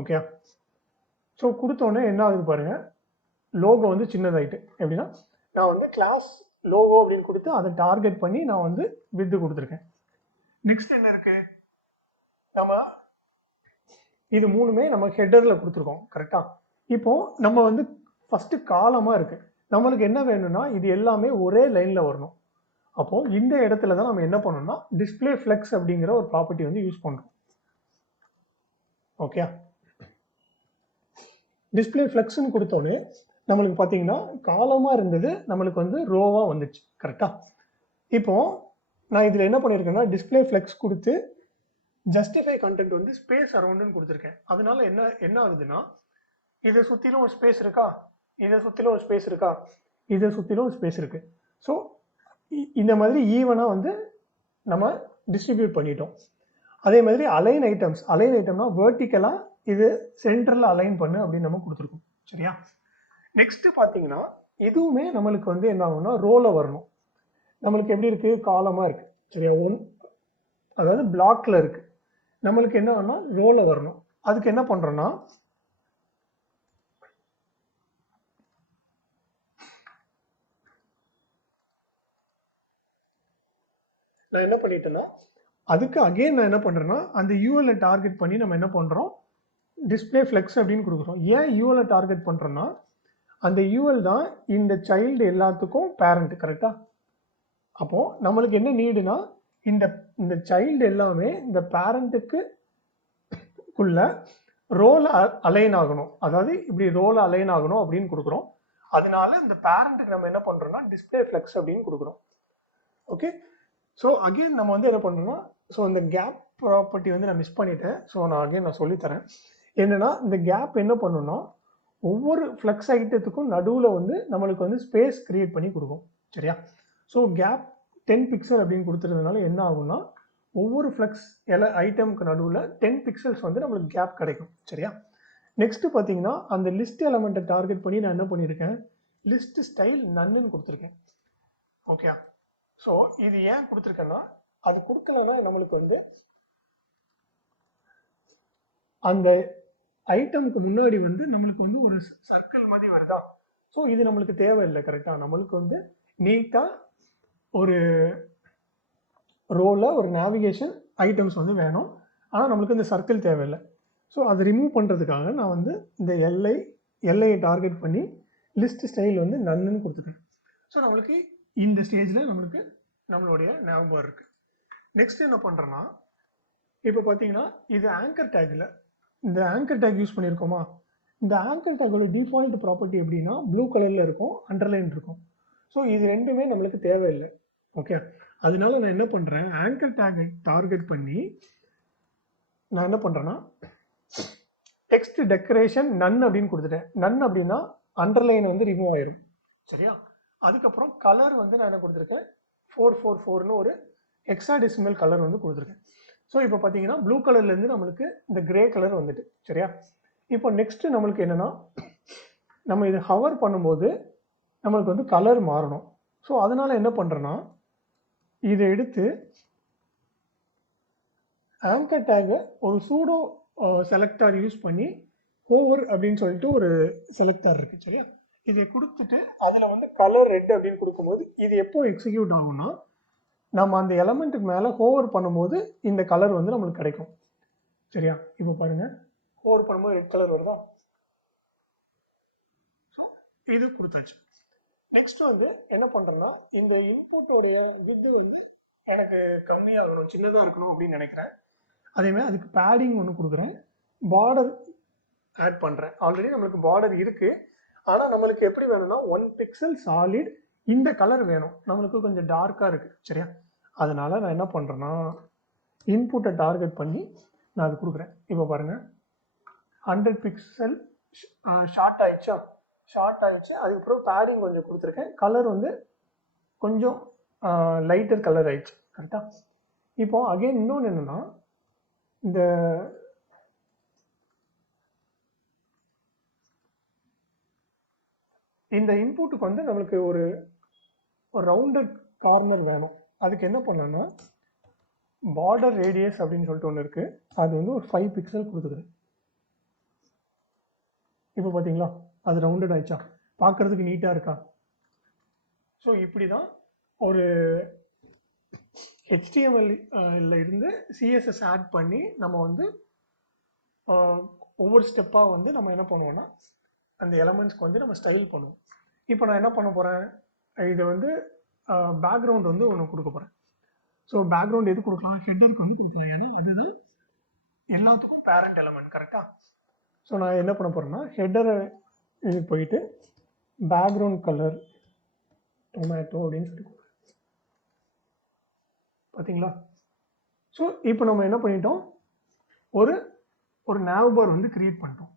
ஓகே, ஸோ கொடுத்தோடனே என்ன ஆகுது பாருங்கள், லோகோ வந்து சின்னதாயிட்டு. எப்படின்னா, நான் வந்து கிளாஸ் லோகோ அப்படின்னு கொடுத்து அதை டார்கெட் பண்ணி நான் வந்து வித்து கொடுத்துருக்கேன். நெக்ஸ்ட் என்ன இருக்கு, நம்ம இது 3மே நம்ம ஹெட்டரில் கொடுத்துருக்கோம். கரெக்டாக? இப்போ நம்ம வந்து ஃபஸ்ட்டு காலமாக இருக்குது. நம்மளுக்கு என்ன வேணும்னா இது எல்லாமே ஒரே லைனில் வரணும். அப்போது இந்த இடத்துல தான் நம்ம என்ன பண்ணணும்னா டிஸ்பிளே ஃப்ளெக்ஸ் அப்படிங்கிற ஒரு ப்ராப்பர்ட்டி வந்து யூஸ் பண்ணுறோம். ஓகே, டிஸ்பிளே ஃப்ளெக்ஸ்ன்னு கொடுத்தோன்னே நம்மளுக்கு பார்த்தீங்கன்னா காலமாக இருந்தது நம்மளுக்கு வந்து ரோவாக வந்துச்சு. கரெக்டாக? இப்போது நான் இதில் என்ன பண்ணியிருக்கேன்னா டிஸ்பிளே ஃப்ளெக்ஸ் கொடுத்து ஜஸ்டிஃபை கண்டென்ட் வந்து ஸ்பேஸ் அரௌண்டுன்னு கொடுத்துருக்கேன். அதனால என்ன ஆகுதுன்னா, இதை சுற்றிலும் ஒரு ஸ்பேஸ் இருக்கா, இதை சுற்றிலும் ஒரு ஸ்பேஸ் இருக்கா, இதை சுற்றிலும் ஒரு ஸ்பேஸ் இருக்குது. ஸோ இந்த மாதிரி ஈவனாக வந்து நம்ம டிஸ்ட்ரிபியூட் பண்ணிட்டோம். அதே மாதிரி அலைன் ஐட்டம்னா வெர்டிக்கலாக இது சென்ட்ரலில் அலைன் பண்ணு அப்படின்னு நம்ம கொடுத்துருக்கோம். சரியா? நெக்ஸ்ட் பார்த்தீங்கன்னா இதுவுமே நம்மளுக்கு வந்து என்ன ஆகும்னா ரோவில் வரணும். நம்மளுக்கு எப்படி இருக்குது, காலமாக இருக்குது. சரியா? அதாவது பிளாக்ல இருக்குது. நம்மளுக்கு என்ன ஆகும்னா ரோவில் வரணும். அதுக்கு என்ன பண்ணுறோன்னா நான் என்ன பண்ணிட்டேன்னா அதுக்கு அகெயின் நான் என்ன பண்ணுறேன்னா அந்த யூஎல்ஐ டார்கெட் பண்ணி நம்ம என்ன பண்ணுறோம், டிஸ்பிளே ஃப்ளெக்ஸ் அப்படின்னு கொடுக்குறோம். ஏன் யூஎல்ஐ டார்கெட் பண்ணுறோன்னா அந்த யூஎல் தான் இந்த சைல்டு எல்லாத்துக்கும் பேரண்ட். கரெக்டாக? அப்போது நம்மளுக்கு என்ன நீடுனா இந்த இந்த சைல்டு எல்லாமே இந்த பேரண்ட்டுக்கு உள்ள ரோல் அலைன் ஆகணும். அதாவது இப்படி ரோல் அலைன் ஆகணும் அப்படின்னு கொடுக்குறோம். அதனால இந்த பேரண்ட்டுக்கு நம்ம என்ன பண்ணுறோம்னா டிஸ்பிளே ஃப்ளெக்ஸ் அப்படின்னு கொடுக்குறோம். ஓகே. ஸோ அகெயின் நம்ம வந்து என்ன பண்ணுறோம்னா ஸோ இந்த கேப் ப்ராப்பர்ட்டி வந்து நான் மிஸ் பண்ணிட்டேன். ஸோ நான் சொல்லித்தரேன். என்னென்னா இந்த கேப் என்ன பண்ணணும்னா ஒவ்வொரு ஃப்ளெக்ஸ் ஐட்டத்துக்கும் நடுவில் வந்து நம்மளுக்கு வந்து ஸ்பேஸ் கிரியேட் பண்ணி கொடுக்கும். சரியா? ஸோ கேப் 10 பிக்சல் அப்படின்னு கொடுத்துருந்ததுனால என்ன ஆகும்னா ஒவ்வொரு ஃப்ளெக்ஸ் ஐட்டமுக்கு நடுவில் 10 பிக்சல்ஸ் வந்து நம்மளுக்கு கேப் கிடைக்கும். சரியா? நெக்ஸ்ட் பார்த்தீங்கன்னா அந்த லிஸ்ட் எலமெண்ட்டை டார்கெட் பண்ணி நான் என்ன பண்ணியிருக்கேன், லிஸ்ட் ஸ்டைல் நன்னுன்னு கொடுத்துருக்கேன். ஓகே. ஸோ இது ஏன் கொடுத்துருக்கேன்னா அது கொடுக்கலன்னா நம்மளுக்கு வந்து அந்த ஐட்டமுக்கு முன்னாடி வந்து நம்மளுக்கு வந்து ஒரு சர்க்கிள் மாதிரி வருதா. ஸோ இது நம்மளுக்கு தேவையில்லை. கரெக்டாக? நம்மளுக்கு வந்து நீட்டாக ஒரு ரோவில் ஒரு நேவிகேஷன் ஐட்டம்ஸ் வந்து வேணும். ஆனால் நம்மளுக்கு இந்த சர்க்கிள் தேவையில்லை. ஸோ அதை ரிமூவ் பண்ணுறதுக்காக நான் வந்து இந்த எல்லையை டார்கெட் பண்ணி லிஸ்ட் ஸ்டைல் வந்து நன்னுன்னு கொடுத்துருக்கேன். ஸோ நம்மளுக்கு இந்த ஸ்டேஜில் நம்மளுக்கு நம்மளுடைய நேவ்பார் இருக்குது. நெக்ஸ்ட் என்ன பண்ணுறேன்னா இப்போ பார்த்தீங்கன்னா இது ஆங்கர் டேக்கில் இந்த ஆங்கர் டேக் யூஸ் பண்ணியிருக்கோமா. இந்த ஆங்கர் டேக்கோட டிஃபால்ட் ப்ராப்பர்ட்டி எப்படின்னா ப்ளூ கலரில் இருக்கும், அண்டர்லைன் இருக்கும். ஸோ இது ரெண்டுமே நம்மளுக்கு தேவையில்லை. ஓகே. அதனால நான் என்ன பண்ணுறேன், ஆங்கர் டேக்கை டார்கெட் பண்ணி நான் என்ன பண்ணுறேன்னா டெக்ஸ்ட் டெக்கரேஷன் நன் அப்படின்னு கொடுத்துட்டேன். நன் அப்படின்னா அண்டர்லைன் வந்து ரிமூவ் ஆயிடும். சரியா? அதுக்கப்புறம் கலர் வந்து நான் என்ன கொடுத்துருக்கேன், 444ன்னு ஒரு ஹெக்ஸாடெசிமல் கலர் வந்து கொடுத்துருக்கேன். ஸோ இப்போ பார்த்தீங்கன்னா ப்ளூ கலர்லேருந்து நம்மளுக்கு இந்த கிரே கலர் வந்துட்டு. சரியா? இப்போ நெக்ஸ்ட் நம்மளுக்கு என்னென்னா நம்ம இதை ஹவர் பண்ணும்போது நம்மளுக்கு வந்து கலர் மாறணும். ஸோ அதனால் என்ன பண்ணுறேன்னா இதை எடுத்து ஆங்கர் டேகை ஒரு சூடோ செலக்டார் யூஸ் பண்ணி ஹோவர் அப்படின்னு சொல்லிட்டு ஒரு செலக்டார் இருக்குது. சரியா? இதை கொடுத்துட்டு அதில் வந்து கலர் ரெட் அப்படின்னு கொடுக்கும்போது இது எப்போ எக்ஸிக்யூட் ஆகும்னா நம்ம அந்த எலமெண்ட்டுக்கு மேலே ஹோவர் பண்ணும்போது இந்த கலர் வந்து நம்மளுக்கு கிடைக்கும். சரியா? இப்போ பாருங்கள், ஹோவர் பண்ணும்போது ரெட் கலர் வருதா. ஸோ இது கொடுத்தாச்சு. நெக்ஸ்ட் வந்து என்ன பண்ணுறேன்னா இந்த இன்புட்டோடைய வித்து வந்து எனக்கு கம்மியாகணும், சின்னதாக இருக்கணும் அப்படின்னு நினைக்கிறேன். அதேமாதிரி அதுக்கு பேடிங் ஒன்று கொடுக்குறேன், பார்டர் ஆட் பண்ணுறேன். ஆல்ரெடி நம்மளுக்கு பார்டர் இருக்குது. ஆனால் நம்மளுக்கு எப்படி வேணும்னா 1 பிக்சல் சாலிட் இந்த கலர் வேணும். நம்மளுக்கு கொஞ்சம் டார்க்காக இருக்குது. சரியா? அதனால் நான் என்ன பண்ணுறேன்னா இன்புட்டை டார்கெட் பண்ணி நான் அது கொடுக்குறேன். இப்போ பாருங்கள் 100 பிக்சல் ஷார்ட் ஆயிடுச்சு. அதுக்கப்புறம் பேடிங் கொஞ்சம் கொடுத்துருக்கேன். கலர் வந்து கொஞ்சம் லைட்டர் கலர் ஆயிடுச்சு. கரெக்டாக? இப்போ அகெயின் இன்னொன்று என்னென்னா இந்த இன்புட்டுக்கு வந்து நம்மளுக்கு ஒரு ரவுண்டட் கார்னர் வேணும். அதுக்கு என்ன பண்ணேன்னா பார்டர் ரேடியஸ் அப்படின்னு சொல்லிட்டு ஒன்று இருக்குது. அது வந்து ஒரு 5 பிக்சல் கொடுத்துக்குது. இப்போ பார்த்தீங்களா அது ரவுண்டட் ஆயிடுச்சா, பார்க்குறதுக்கு நீட்டாக இருக்கா. ஸோ இப்படி தான் ஒரு HTML இருந்து CSS ஆட் பண்ணி நம்ம வந்து ஒவ்வொரு ஸ்டெப்பாக வந்து நம்ம என்ன பண்ணுவோம்னா அந்த எலமெண்ட்ஸ்க்கு வந்து நம்ம ஸ்டைல் பண்ணுவோம். இப்போ நான் என்ன பண்ண போகிறேன், இதை வந்து பேக்ரவுண்ட் வந்து ஒன்று கொடுக்க போகிறேன். ஸோ பேக்ரவுண்ட் எது கொடுக்கலாம், ஹெட்டருக்கு வந்து கொடுக்கலாம். ஏன்னா அதுதான் எல்லாத்துக்கும் பேரண்ட் எலமெண்ட். கரெக்டாக? ஸோ நான் என்ன பண்ண போகிறேன்னா ஹெட்டரை இது போயிட்டு பேக்ரவுண்ட் கலர் டொமேட்டோ அப்படின்னு சொல்லி கொடுக்குறேன். பார்த்தீங்களா? ஸோ இப்போ நம்ம என்ன பண்ணிட்டோம், ஒரு நேவ் பார் வந்து கிரியேட் பண்ணிட்டோம்.